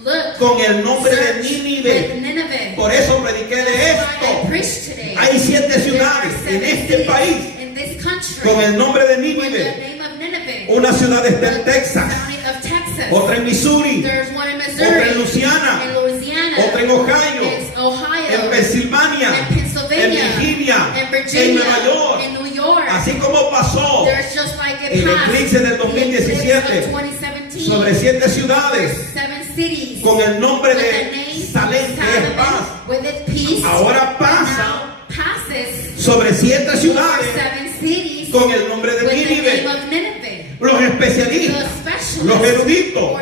Look, con el nombre de search Nínive. with Nineveh. Por eso prediqué de esto I preach today. Hay 7 There are ciudades 7 en este cities país in this country con el nombre de with the Nínive. name of Nineveh. Una ciudad está en Texas, County of Texas. otra en Missouri, There's one in otra Missouri, en Louisiana, in Louisiana, otra en Ohio, in Ohio, en Pensilvania, in Pennsylvania, en Virginia, in Virginia, en Nueva York. in New York. Así como pasó There's just like it el passed eclipse del the eclipse 2017 of 2017 sobre 7 ciudades 7 cities con el nombre with the de name Salem, que es paz. with its peace. Ahora pasa Now passes sobre 7 over ciudades 7 cities con el nombre de with the Nínive. name of Nineveh. Los The especialistas, specialists los eruditos, or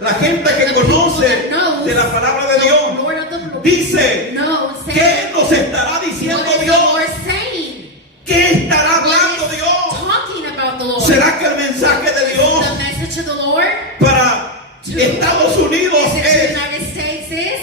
la gente que conoce de la palabra de Dios, Lord of the dice, knows, ¿qué nos estará diciendo what is the Dios? Lord saying? ¿Qué estará hablando What is Dios? talking about the Lord? ¿Será que el mensaje de Dios The message of the Lord para Estados Unidos is the es United States is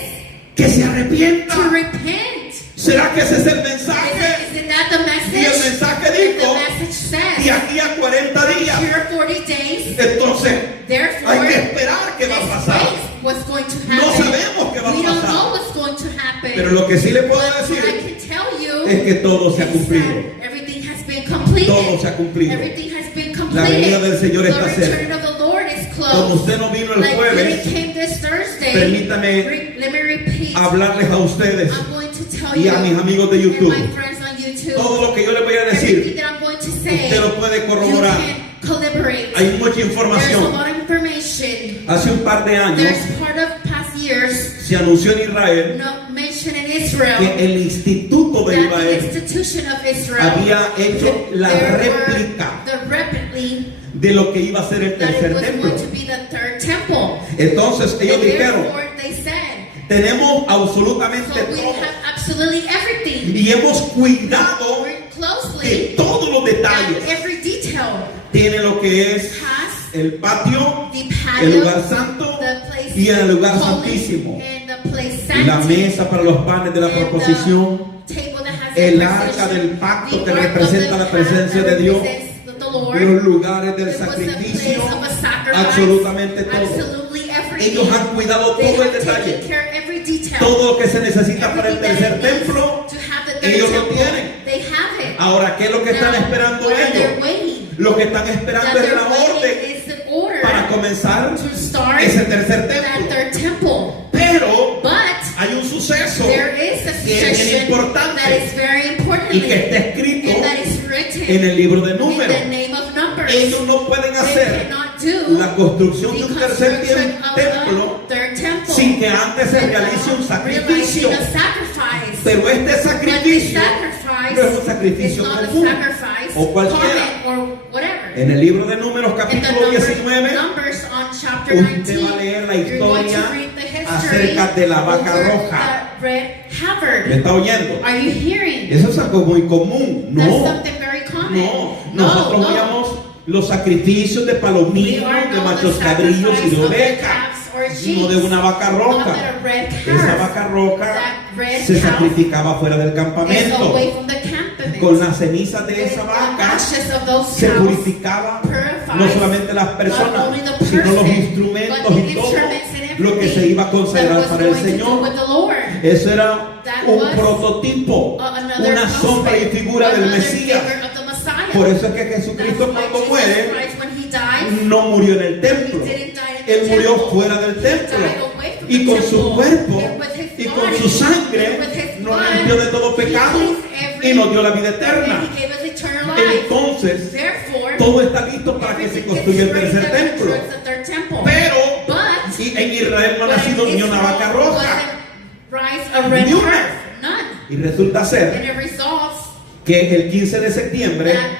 que se arrepienta? to repent. ¿Será que ese es el mensaje? Isn't that the message? Y el mensaje And dijo, the message de says, aquí a 40 días. here 40 days, Entonces, therefore, hay que esperar qué va a let's pasar. wait what's going to No happen. sabemos qué va a We don't pasar. know what's going to happen. Pero lo que sí le puedo But what I decir can tell you es que todo se ha is cumplido. that everything has been completed. Todo se ha cumplido. Everything has been La completed. venida del Señor está The cerca. return of the Lord is Como close. usted no vino el Like when jueves, it came this Thursday, permítame let me repeat. hablarles a ustedes I'm going to tell y you a mis amigos de and YouTube. my friends on YouTube, Todo lo que yo les voy a everything decir, that I'm going to say, usted lo puede you corroborar. can collaborate. Hay mucha There's a información. lot of information. Hace un par de años There's part of past years se anunció en Israel not mentioned in Israel que el Instituto de that the Israel institution of Israel había hecho la there were réplica the replica de lo que iba a ser el that it tercer was templo. going to be the third temple. Entonces ellos And dijeron, therefore they said, tenemos absolutamente so we todo have absolutely everything. y hemos cuidado We're de closely todos los at detalles. every detail. Tiene lo que es Has el patio, the el patio, lugar santo the place y el lugar holy, santísimo. and the place La sancti, mesa para los panes de la and the proposición, table that has el the arca precision, del pacto the que ark of representa the la presencia pact de that Dios, represents the Lord. los lugares del It was a sacrificio, place of a sacrifice. absolutamente todo. Absolutely everything. Ellos han cuidado They todo el have detalle. taken care of every detail. Todo lo que se necesita para el Everything tercer that it needs templo, to have the third ellos lo temple, tienen. They have it. Ahora, ¿qué es lo que están Now, esperando what are they ellos? waiting? Lo que están esperando That es they're la waiting orden is the order para comenzar to start ese tercer that templo. third temple. Pero But hay un suceso there is a que es bien session importante that is very important y que está escrito and that is written en el libro de in Números. the name of Numbers. Ellos no pueden They hacer cannot do la construcción de the un tercer construction of templo a third temple sin que antes se realice un without sacrificio. realizing a sacrifice. Pero este But this sacrificio sacrifice no es un sacrificio is not a común sacrifice o cualquiera. common or whatever. En el libro de Números In the capítulo 19 Numbers on chapter usted 19, va a leer la you're going to historia read the history acerca de la vaca over roja. the red ¿Me heifer. está oyendo? Are you hearing? Eso es algo muy común. That's No, something very common. no. Nosotros no. veíamos los sacrificios de We palominos, are de not machos the cabrillos y de sacrifice of the ovejas, calves or no sheep, de una vaca not roja. that a red Esa calf vaca roja that red se calf sacrificaba fuera del is campamento. away from the campament. Con las cenizas de With esa the vaca ashes of those se cows purificaba purifies no solamente las not personas, only the sino los person, instrumentos but the y todo instruments and lo que se everything iba a that consagrar was para el going to do Señor. with the Lord. Eso era That un was prototipo, Another una sombra y aspect, figura del another Mesías. figure of the Messiah. Por eso es que That's Jesucristo why cuando Jesus muere Christ, when he died, no murió en el templo. he didn't die in the Él murió temple. fuera del He templo. died away from Y the con temple. su cuerpo And with his y con body, su sangre and with his nos blood, limpió de todo he pecado cleansed every- y nos dio la vida eterna. and he gave us eternal life. Entonces, Therefore, todo está listo para que se everything construya el is ready tercer to templo. construct the third temple. Pero But y en Israel no ha but nacido ni una Israel vaca roja. wasn't rise a red Ni una. calf. None. Y resulta ser And it results que el 15 de septiembre that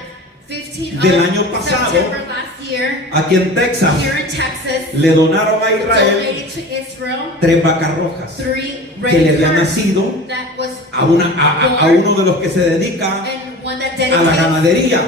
15 del of año pasado, September last year, aquí en Texas, here in Texas, le donaron a Israel donated to Israel 3 vacas rojas 3 que le red habían calves nacido that was a born, uno de los que se dedica and one that a la dedicated ganadería.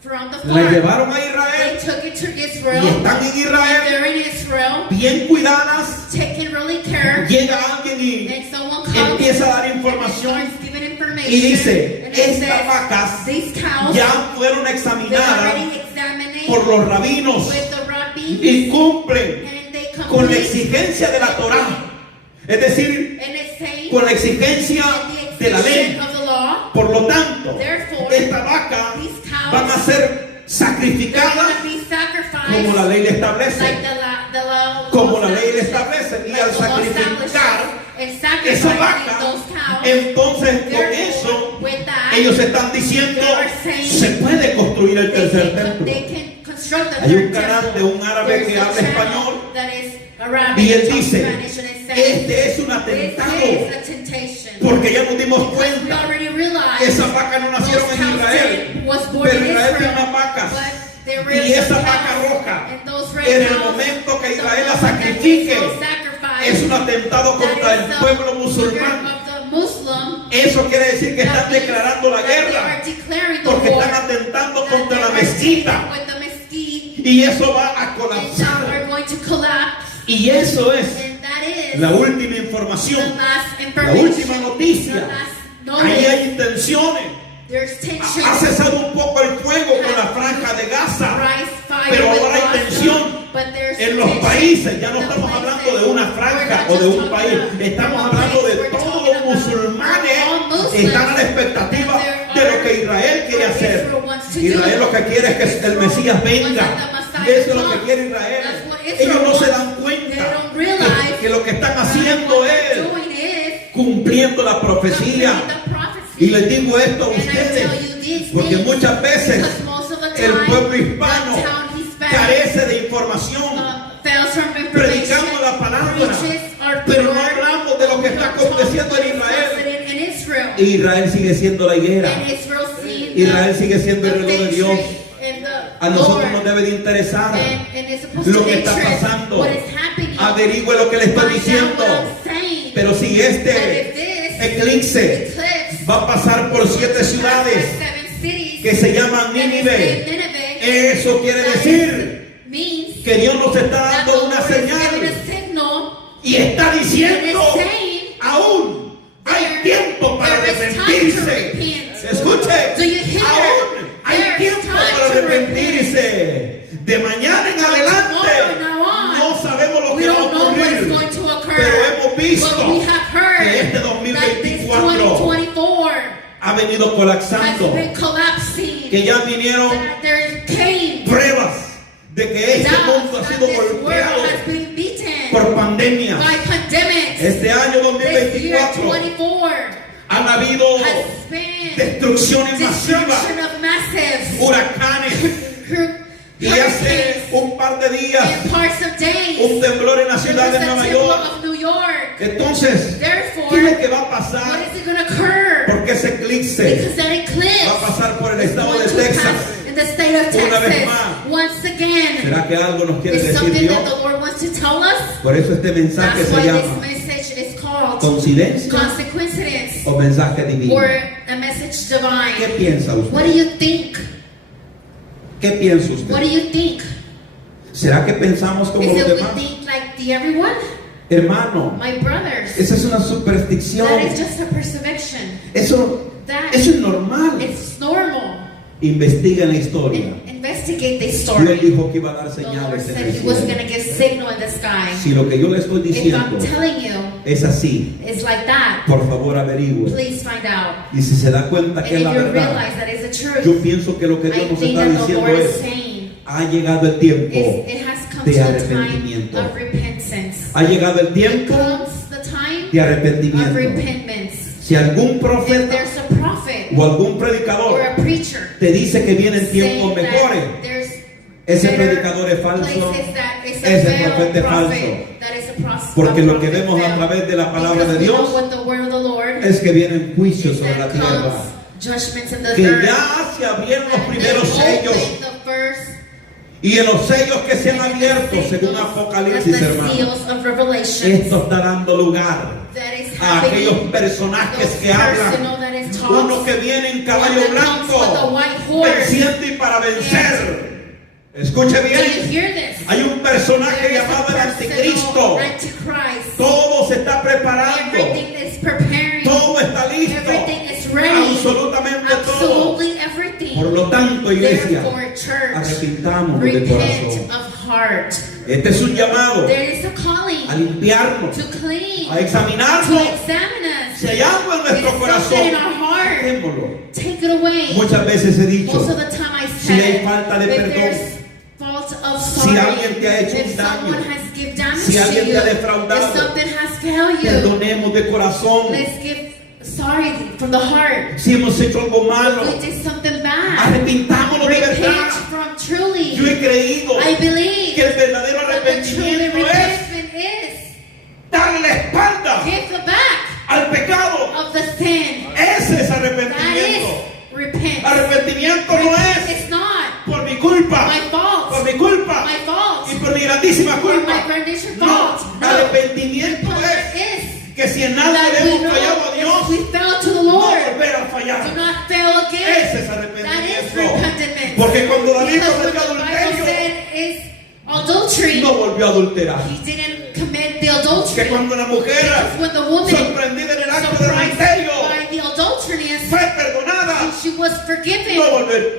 from the La farm. llevaron a They Israel took it to Israel. y están en And Israel they're in Israel, bien cuidadas. taking really care. Llega alguien y And someone comes empieza a dar and información starts giving information. y dice, and it estas says, vacas these cows, ya fueron they're examinadas already examined por los rabinos with the rabbis, y cumplen and they con la complete exigencia de la Torá. Es decir, and it's saying con la exigencia that the de la ley. jurisdiction of the law. Por lo tanto, Therefore, esta vaca these cows van a ser they're sacrificadas going to be sacrificed como la ley le establece. like the law Como la ley le establishes. establece. Y Like al the law sacrificar establishes and esa sacrificing vaca, those cows, entonces con therefore, eso with that, ellos están diciendo they are saying se puede construir el tercer templo. they can construct the Hay un third canal temple. de un árabe There's que a habla channel español that is Arabic y él and dice, Spanish, and it says, este es un this atentado is a temptation. porque ya nos dimos Because we cuenta already realized que esas vacas no nacieron those en cows Israel, was born pero in Israel tiene Israel, unas vacas but they were y esa cows, vaca roja and those red en el cows, momento que the Israel la moment that sacrifique Israel sacrificed, es un atentado that contra is el the pueblo trigger musulmán. of the Muslim. Eso quiere decir que That están means declarando la that they guerra are declaring the porque war, están atentando that contra they la are mezquita taking with the mesquite, y eso va a and that colapsar. are going to collapse. Y eso es And that is la última the información, last la information, última the noticia. last Ahí notice. hay intenciones. There's tension. Ha cesado un poco el fuego con la franja de Gaza, Rise fire pero with ahora hay Gaza, tensión but there's en los tension países. Ya no in the estamos places. hablando de una We're franja not o de just un talking país, about estamos one hablando place. de We're todos talking los about musulmanes all Muslims que están a la expectativa that de lo que Israel quiere what hacer. Israel wants to Israel do. lo que quiere es que el Mesías venga. Wants that the Messiah Eso es lo que comes. quiere Israel. That's what Israel Ellos no se wants. dan They cuenta don't realize que lo que están that haciendo what they're es doing is cumpliendo la profecía. fulfilling the prophecy. Y les digo esto a And I tell ustedes, you these porque things muchas veces because most of the el time, pueblo hispano the town Hispanic, carece de información. fails from information, Predicamos la palabra, preaches our pero no word, hablamos de lo que está aconteciendo en Israel. in Israel. Israel sigue siendo la higuera. And Israel sees Israel sigue siendo el the reloj de fig Dios. tree and the A nosotros Lord. nos debe de interesar And it's supposed lo to que está interest pasando. what is happening. Averigüe lo que le estoy Find out diciendo. what I'm saying. Pero si But este if this eclipse eclipse va a pasar por 7 ciudades seven cities que se llaman Nínive, eso quiere decir means que Dios nos está that the dando una Lord is giving señal a signal y está diciendo and is saying aún hay there- tiempo para there is time to arrepentirse. repent. Escuche, Do you hear? aún hay There is tiempo time para to arrepentirse. De mañana en adelante From now on, no sabemos lo we que va a don't know what is ocurrir, going to occur. pero hemos visto But we have heard que este that this 2024 2024 ha venido has colapsando, been collapsing. que ya vinieron That there came pruebas de que este mundo ha that sido this world golpeado has been beaten por pandemias. by pandemics. Este año This year 2024 24 han habido has been destrucciones masivas, destruction of massive huracanes, y hace hurricanes un par de días in parts of days. un temblor en la There ciudad was de a Nueva temple York. of New York. Entonces, Therefore, ¿qué es lo que va a what pasar? is it going to occur? Porque ese eclipse Because that eclipse va a pasar por el is estado going de to Texas. pass in the state of Una vez Texas más. once again. ¿Será que algo nos quiere Is decir something Dios? that the Lord wants to tell us. Por eso este mensaje That's se why this llama message is called coincidencia coincidence o mensaje divino. or a message ¿Qué divine. piensa What do usted? you think? ¿Qué piensa What do usted? you think? ¿Será que pensamos como Is los it we demás? think like the everyone? Hermano, My brothers. esa es una superstición. That is just a perception. Eso es normal. It's normal. Investiga en la historia. Investigate the Dios story. dijo que iba a dar The Lord señales en said el He was going cielo. to give signal in the sky. Si lo que yo le estoy If diciendo I'm telling you, es así, it's like that. por favor averigüe. Please find out. Y si se da cuenta And que es if la you verdad, realize that is the yo truth, pienso que lo que Dios I nos think está that the diciendo Lord is es, saying ha llegado el tiempo, it has come de to the time arrepentimiento. of repentance. ha llegado el It tiempo comes the time de of arrepentimiento. repentance. Si algún If profeta there's a prophet o algún or predicador a preacher te dice que vienen tiempos saying mejores, that there's ese better predicador es falso, places, that is a ese veiled profeta es prophet, falso. that is a Porque lo que prophet vemos a veiled. través de la palabra Because de we know Dios what the word of the Lord es que vienen juicios is sobre la that tierra. comes judgments in the Que earth. ya se abrieron los And they primeros sellos. opened the first Y en los sellos que se han and abierto, the según seals, Apocalipsis, the hermano, seals of Revelation. esto está dando lugar That is a aquellos happening. personajes Those que hablan. personal that is taught. Uno que viene en caballo One that comes with a blanco, white horse. venciendo y para vencer. Escuche Do you bien, hear this? hay un personaje There is a llamado el personal anticristo. Antichrist. Todo se está preparando, Everything is preparing. todo está listo, Everything is ready. absolutamente todo. Absolutely everything. Por lo tanto, iglesia, Therefore, church, arrepintámonos de repent corazón. of heart. Este es un llamado There is a calling a limpiarnos, to clean, a to examinarnos. examine us. Si hay algo en nuestro If it's corazón, something in our heart, dejémoslo. take it away. Muchas veces he dicho, Most of the time I si hay said, falta de if perdón, there's fault of si sorry, alguien te ha hecho if un daño, someone has given damage si alguien to te ha you, defraudado, if something has failed you, perdonemos de corazón. let's give sorry from the heart. Si hemos hecho algo malo, If we did something bad, arrepintámonos de repent verdad. from truly. Yo he creído I believe que el verdadero that the truly arrepentimiento es repentment is darle la espalda give the back al pecado. of the sin. Ese es That arrepentimiento. is repent. Arrepentimiento no Repent es is not por mi culpa, my fault, por mi culpa my fault, y por mi grandísima or my culpa. grandeur No, fault. No, arrepentimiento repent es is que si en algo that le we hemos fallado a know Dios, if we fell to the no Lord, volver a do fallar. not fail again. Ese es That is arrepentimiento. repentance. Porque cuando David Because cometió when the Bible adulterio, said is adultery, no volvió a adulterar. he didn't commit the Que adultery. cuando la mujer, Because when the woman, sorprendida en el acto de surprised adulterio, by the adulteress, fue perdonada, she was forgiven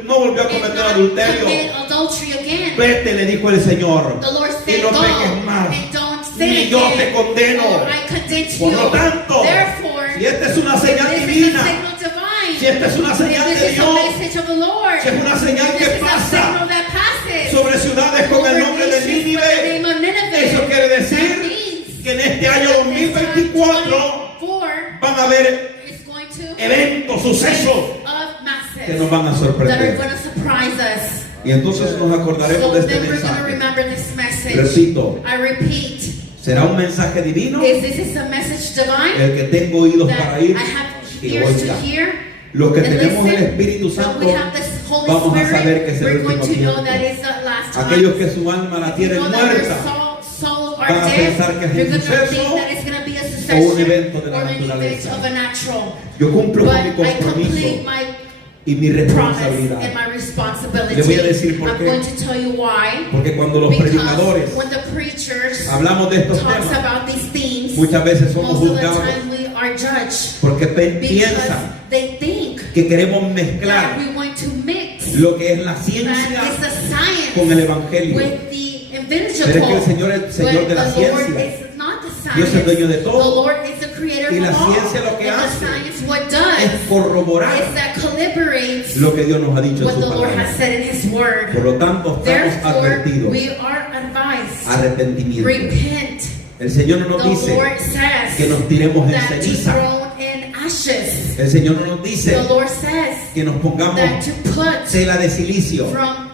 no volvió a and cometer not adulterio. commit adultery again. Vete, le dijo el Señor, The Lord y said, no go peques más. and don't sin Ni yo te again. condeno. For I condemn Por lo you. tanto, Therefore, si esta es una señal this is a divina, signal divine. si esta es una señal If de this is a Dios, message of the Lord. si es una señal If que this is a pasa signal that passes sobre ciudades con el over nombre de nations with the Nínive, name of Nineveh, eso quiere that decir means que en este año that this time 2024 24 van a haber is going to eventos, sucesos of masses que nos van a that are sorprender. going to surprise us. Y entonces nos acordaremos So de este then we're going to mensaje. remember this message. Repito, I repeat, ¿será un mensaje divino? is this a message divine El que tengo oídos that para ir, I have que ears to oiga. hear? Los que And tenemos el listen, Espíritu when Santo, we have this Holy vamos a saber que Spirit, es el we're going último to know tiempo. that it's the last time. Aquellos que su alma la If you tienen know that your muerta, souls van are a dead, pensar que es you're un going to suceso think that it's going to be a o un succession evento de la or an event naturaleza. of a natural. yo cumplo But con mi I complete compromiso my y mi promise and responsabilidad. my responsibility. Le voy a decir por I'm qué. going to tell you why. Porque cuando los Because predicadores when the preachers hablamos de estos talks temas, about these themes, muchas veces somos most of the juzgados time we are judged porque because piensan they think que queremos that mezclar we want to mix lo que es la that ciencia is the science con el evangelio. with the invisible. Pero es que el Señor es el Señor But de la the Lord ciencia. is not the science. Dios es dueño de todo. The Lord is the creator Y la of all. ciencia lo que And hace the science what Es does corroborar is that collaborates lo que Dios nos ha dicho en what su the Lord palabra. has said in His word. Por lo tanto, estamos Therefore, advertidos. we are advised. Arrepentimiento. Repent. El Señor no nos The dice Lord says que nos tiremos en that to ceniza. throw in ashes. El Señor no nos dice The Lord says que nos pongamos that to put tela de silicio. from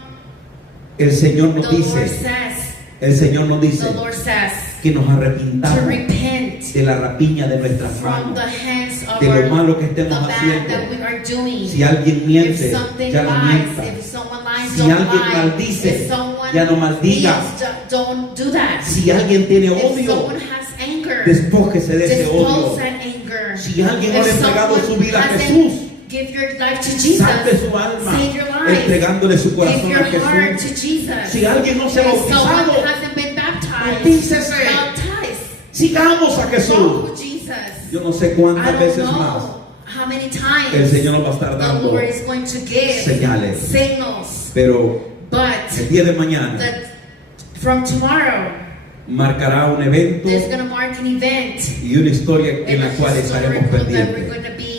El Señor nos the Lord dice, says el Señor nos dice the Lord says que nos to arrepintamos repent de la rapiña de nuestras from the manos. hands of De lo our, malo que the estemos bad haciendo. that we are doing. Si alguien If miente, something ya no lies, mienta. if someone lies, Si don't alguien lie. maldice, If someone ya no maldiga. steals, don't do that. Si alguien tiene If odio, someone has anger, despójese de ese dispose odio. that anger. Si alguien no If le ha entregado someone su vida a hasn't Jesús, give your life to Jesus, salve su alma, save your life, entregándole su give corazón your a heart Jesús. to Jesus. Si alguien no se ha If someone bautizado, hasn't been baptized, bautícese. baptize. Sigamos a Jesús. Follow Jesus. Yo no sé I cuántas don't veces más know how many times el Señor nos va a estar the dando Lord is going to give señales. signals. Pero But el día de mañana that from tomorrow, marcará un evento there's going to mark an event y una historia en la and cual a estaremos historical that we're pendientes. going to be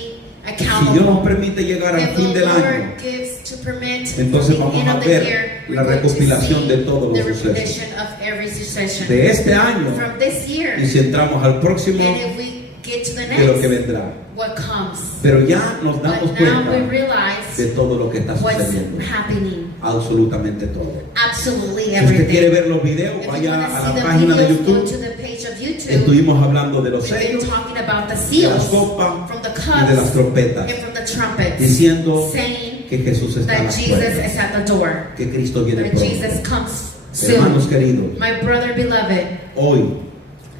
Si Dios nos accountable. permite llegar al If fin the del año, Lord gives to permit entonces the vamos end a of the ver year, la we're going to recopilación see de todos the los sucesos repetition of every succession de este año. from this year. Y si entramos al próximo, And if we get to the de lo que next, vendrá. what comes. Pero ya nos damos But now we cuenta realize de todo lo que está what's sucediendo. happening. Absolutamente todo. Absolutely Si usted quiere everything. ver los videos, If you vaya want a to la see the página de videos, go to YouTube. the page of YouTube. Estuvimos hablando de los We've been sellos, talking about the de las seals, copas from the y de las cups, trompetas, and from the trumpets, diciendo saying que Jesús está a that las Jesus puertas, is at the door, que Cristo viene that pronto. Jesus comes Hermanos soon. queridos, My brother beloved, hoy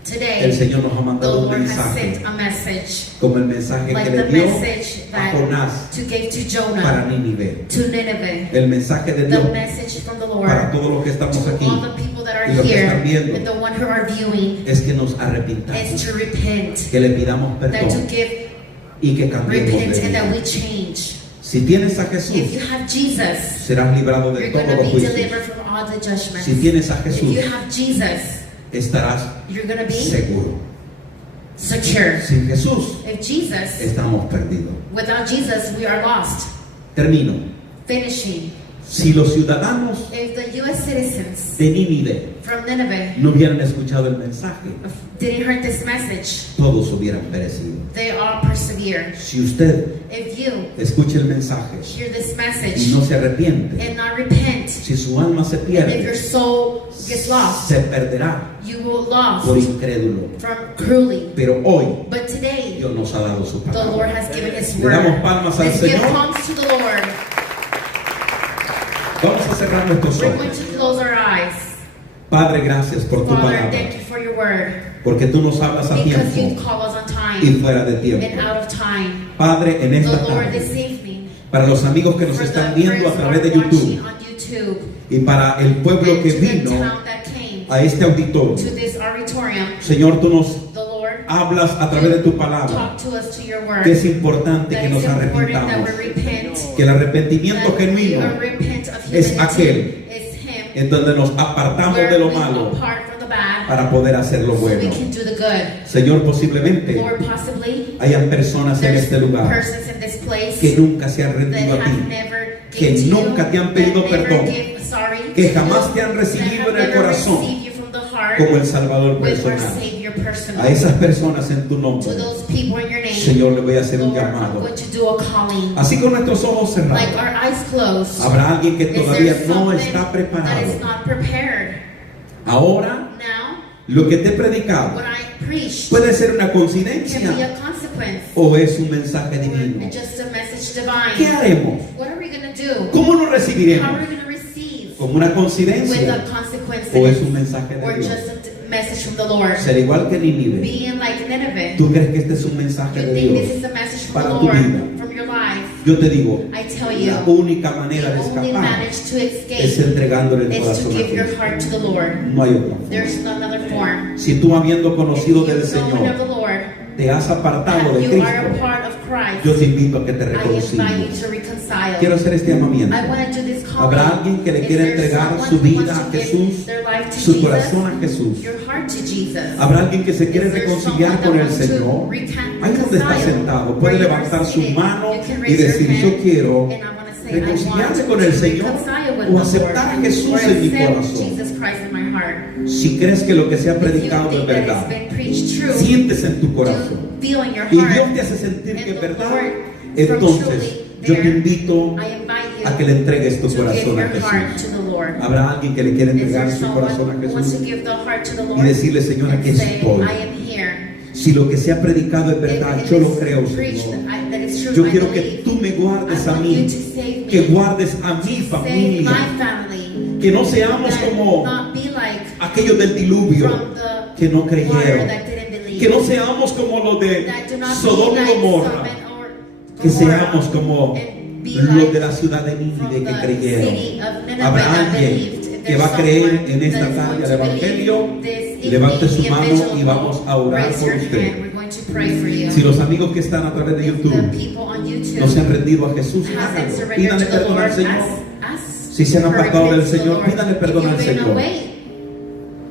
el today Señor nos ha the mandado un Lord has mensaje, sent a message, como el mensaje like que le the dio message a that Jonás to give to para Jonah, Nínive. to Nineveh. El mensaje de The Dios message from the para Lord todos los que estamos to aquí all the people that are y los que here están viendo and the one who are viewing es que nos is arrepintamos, to repent, que le pidamos that to perdón give y que cambiemos repent de and that vida. we change. Si tienes a If Jesús, you have Jesus, serás librado de you're todos going to los be juicios. delivered from all the judgments. Si tienes a If Jesús, you have Jesus, estarás you're going to be seguro. secure. Sin Jesús, If Jesus, estamos perdidos. without Jesus, we are lost. Termino. Finishing. Si los ciudadanos If the U.S. citizens de Nínive from Nineveh no hubieran escuchado el mensaje, didn't hear this message, todos hubieran perecido. they all persevere. Si usted If you escucha el mensaje hear this y message no se arrepiente, and not repent, si su alma se and if your pierde, soul gets lost, se perderá you will por lost incrédulo. from cruelly. Pero hoy But today, Dios nos ha dado su the Lord palabra. has given His Le word. damos palmas al Let's give Señor. palms to the Lord. Vamos a cerrar nuestros We're going ojos. to close our eyes. Padre, gracias por tu Father, palabra, thank you for your word. porque tú nos hablas a Because you tiempo call us on y time fuera de and tiempo. out of time. Padre, en The esta Lord, this tarde, evening, para los amigos que nos for están the viendo a friends través de who are watching YouTube on YouTube, y para el pueblo and que to the vino town that came a este auditorio, to this auditorium, Señor, tú nos the Lord, hablas a través de tu palabra talk to us to your word. que es importante That que it's nos important that arrepintamos, we repent. que el arrepentimiento That we genuino repent of es humanity. aquel It's Him. en donde nos apartamos Where de lo we malo apart from the bad, para poder hacer lo so we bueno. can do the good. Señor, posiblemente Lord, possibly hayan personas en there's este lugar persons in this place que nunca se han that rendido a have ti, never que given to nunca you, te han pedido that never perdón, give sorry que to jamás you, te han that recibido have en el never corazón received you from the heart como el Salvador with our personal. Savior personal. A esas personas en tu To nombre, those people in your name, Señor, le voy a hacer un Lord, I'm llamado. going to do a calling. Así con nuestros ojos Like cerrados, our eyes closed. habrá alguien que Is todavía there no something está that preparado. is not prepared? Ahora, Now, lo que te he predicado what I preached puede ser una can be coincidencia a consequence o es un mensaje divino. or just a message ¿Qué divine. haremos? What are we going to do? ¿Cómo lo How recibiremos? are we going to receive? ¿Como una With a coincidencia consequence o es un mensaje or de Dios? just a message from the Lord? Ser igual que Nínive. Being like Nineveh, ¿Tú crees que este es un mensaje you de think Dios this is a message from para the tu Lord, vida? from your life? Yo te digo, I tell you, la única manera de the only escapar manage to es escape entregándole el is to corazón a give your Cristo. heart to the Lord. No hay otra forma. There's no another form. Si tú habiendo If conocido you del know of the Señor Lord, te has apartado de you are a Cristo, part of Christ, yo te invito a que te I invite you reconcilies. to reconcile. Quiero hacer este llamamiento. I want to do this calling. Habrá alguien que le Is quiera there entregar someone su who vida wants a to give Jesús, their life to su Jesus, corazón a Jesús. your heart to Jesus? Habrá alguien que se quiere Is there reconciliar someone con that el wants to Señor. recon- Ahí donde está reconcile? sentado, Where puede you are levantar su seated, mano you can y raise your decir, hand, yo quiero and I want to say, I reconciliarme want con el to Señor reconcile with o the aceptar a Lord, Jesús or en mi accept corazón. Jesus Christ in my heart. Si crees que lo que se ha If you predicado es think that verdad, it's been preached true, sientes en tu you corazón feel in your y Dios heart, te hace sentir and que es the verdad, Lord entonces from truly yo te there, invito I invite a que you le entregues tu to give corazón a your heart Jesús. to the Lord. Habrá alguien que le quiere Is entregar there su corazón someone a who wants to Jesús give the heart to the y Lord decirle, Señor, and aquí say, estoy. I am here. Si lo que se ha predicado es verdad, If yo it lo is creo, preached Señor. that it's true, Yo I quiero que believe. tú me guardes I a want mí, you to save me, que guardes a mi save familia, my family, que no seamos that como not be like aquellos del diluvio from the que no water creyeron, that didn't believe, que no seamos como los de that do not Sodoma be y like Gomorra, Sodom or que Gomorrah, seamos como and be los like de la ciudad de from Nínive que the creyeron. city of Nineveh Habrá that alguien believed. If que there's va a creer someone en esta that is tarde going al to believe Evangelio. this Levante evening, su the mano evangelio, y vamos a orar raise por your usted. hand. We're going to pray for you. Si los amigos que están a través de If the YouTube people on YouTube no se han rendido a Jesús, hasn't háganlo. surrendered Pídanle to the perdón Lord, al Señor. ask Si se han for apartado del repentance to the Señor, Lord. pídanle perdón If al you've been Señor. away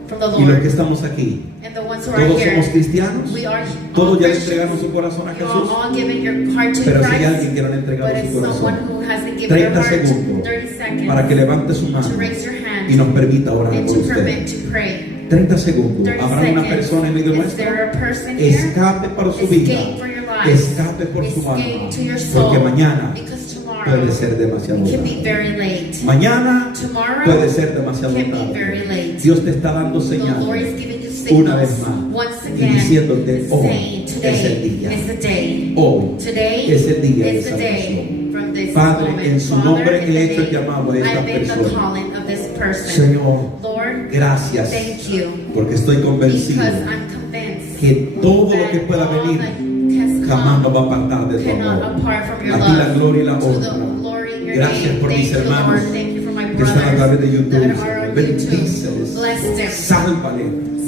from the Y los Lord, que estamos aquí, and the ones who are todos here, somos cristianos. we are Todos all ya le Christians. entregaron su corazón a You Jesús. all given your heart to Pero si hay Christ, alguien que no le ha entregado but su if someone corazón, who hasn't given 30 their heart, segundos 30 seconds para que levante su mano to raise your hand y nos permita orar and por to permit usted. to pray. 30 segundos. 30 Habrá una seconds. persona en medio Is nuestro. there a person here? Escape para su vida. Escape for your life. Escape por su Escape alma. to your soul. Porque mañana Because tomorrow puede ser demasiado it can be tarde. very late. Mañana Tomorrow puede ser demasiado can be very tarde. late. Dios te está dando The Lord señales is giving you una vez signals más once y again, diciéndote, hoy saying es el today día. is the day. Hoy Today es el día de is the day salvación. from this Padre, moment. en su Father, nombre in the he hecho el name, llamado a esta I made the persona. calling of this person. Señor, Lord, gracias, thank you, porque estoy convencido because I'm convinced que todo lo que that pueda all venir that has jamás come nos va a apartar de tu cannot amor. apart from your A ti la love. gloria y la To the honra. glory in your Gracias name. por Thank mis you, hermanos Lord. Thank you for my que están a través de brothers YouTube. that are Señor. on Bendíceles, YouTube. Bless them. sálvale,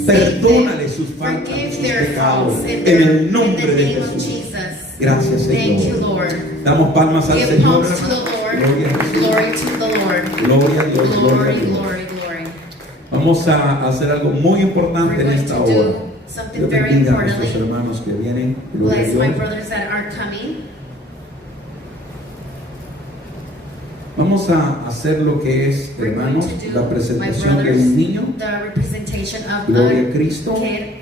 Save perdónale them. sus faltas, Forgive sus their pecados, faults en el in nombre the de name of Jesús. Jesus. Gracias, Thank you, Señor. Lord. Damos palmas al Give Señor. palms to the Lord. Gloria a Jesús. Glory to the Lord. Gloria a Dios. Gloria a Glory, Dios. glory, glory. Vamos a hacer algo muy importante We're en going esta to hora. do something Dios very bendiga a nuestros importantly. hermanos que vienen. Gloria a Bless my Dios. brothers that are coming. Vamos a hacer lo que es, We're going hermanos, to do, la my presentación de brothers, un niño. the representation of Gloria a a Cristo. kid.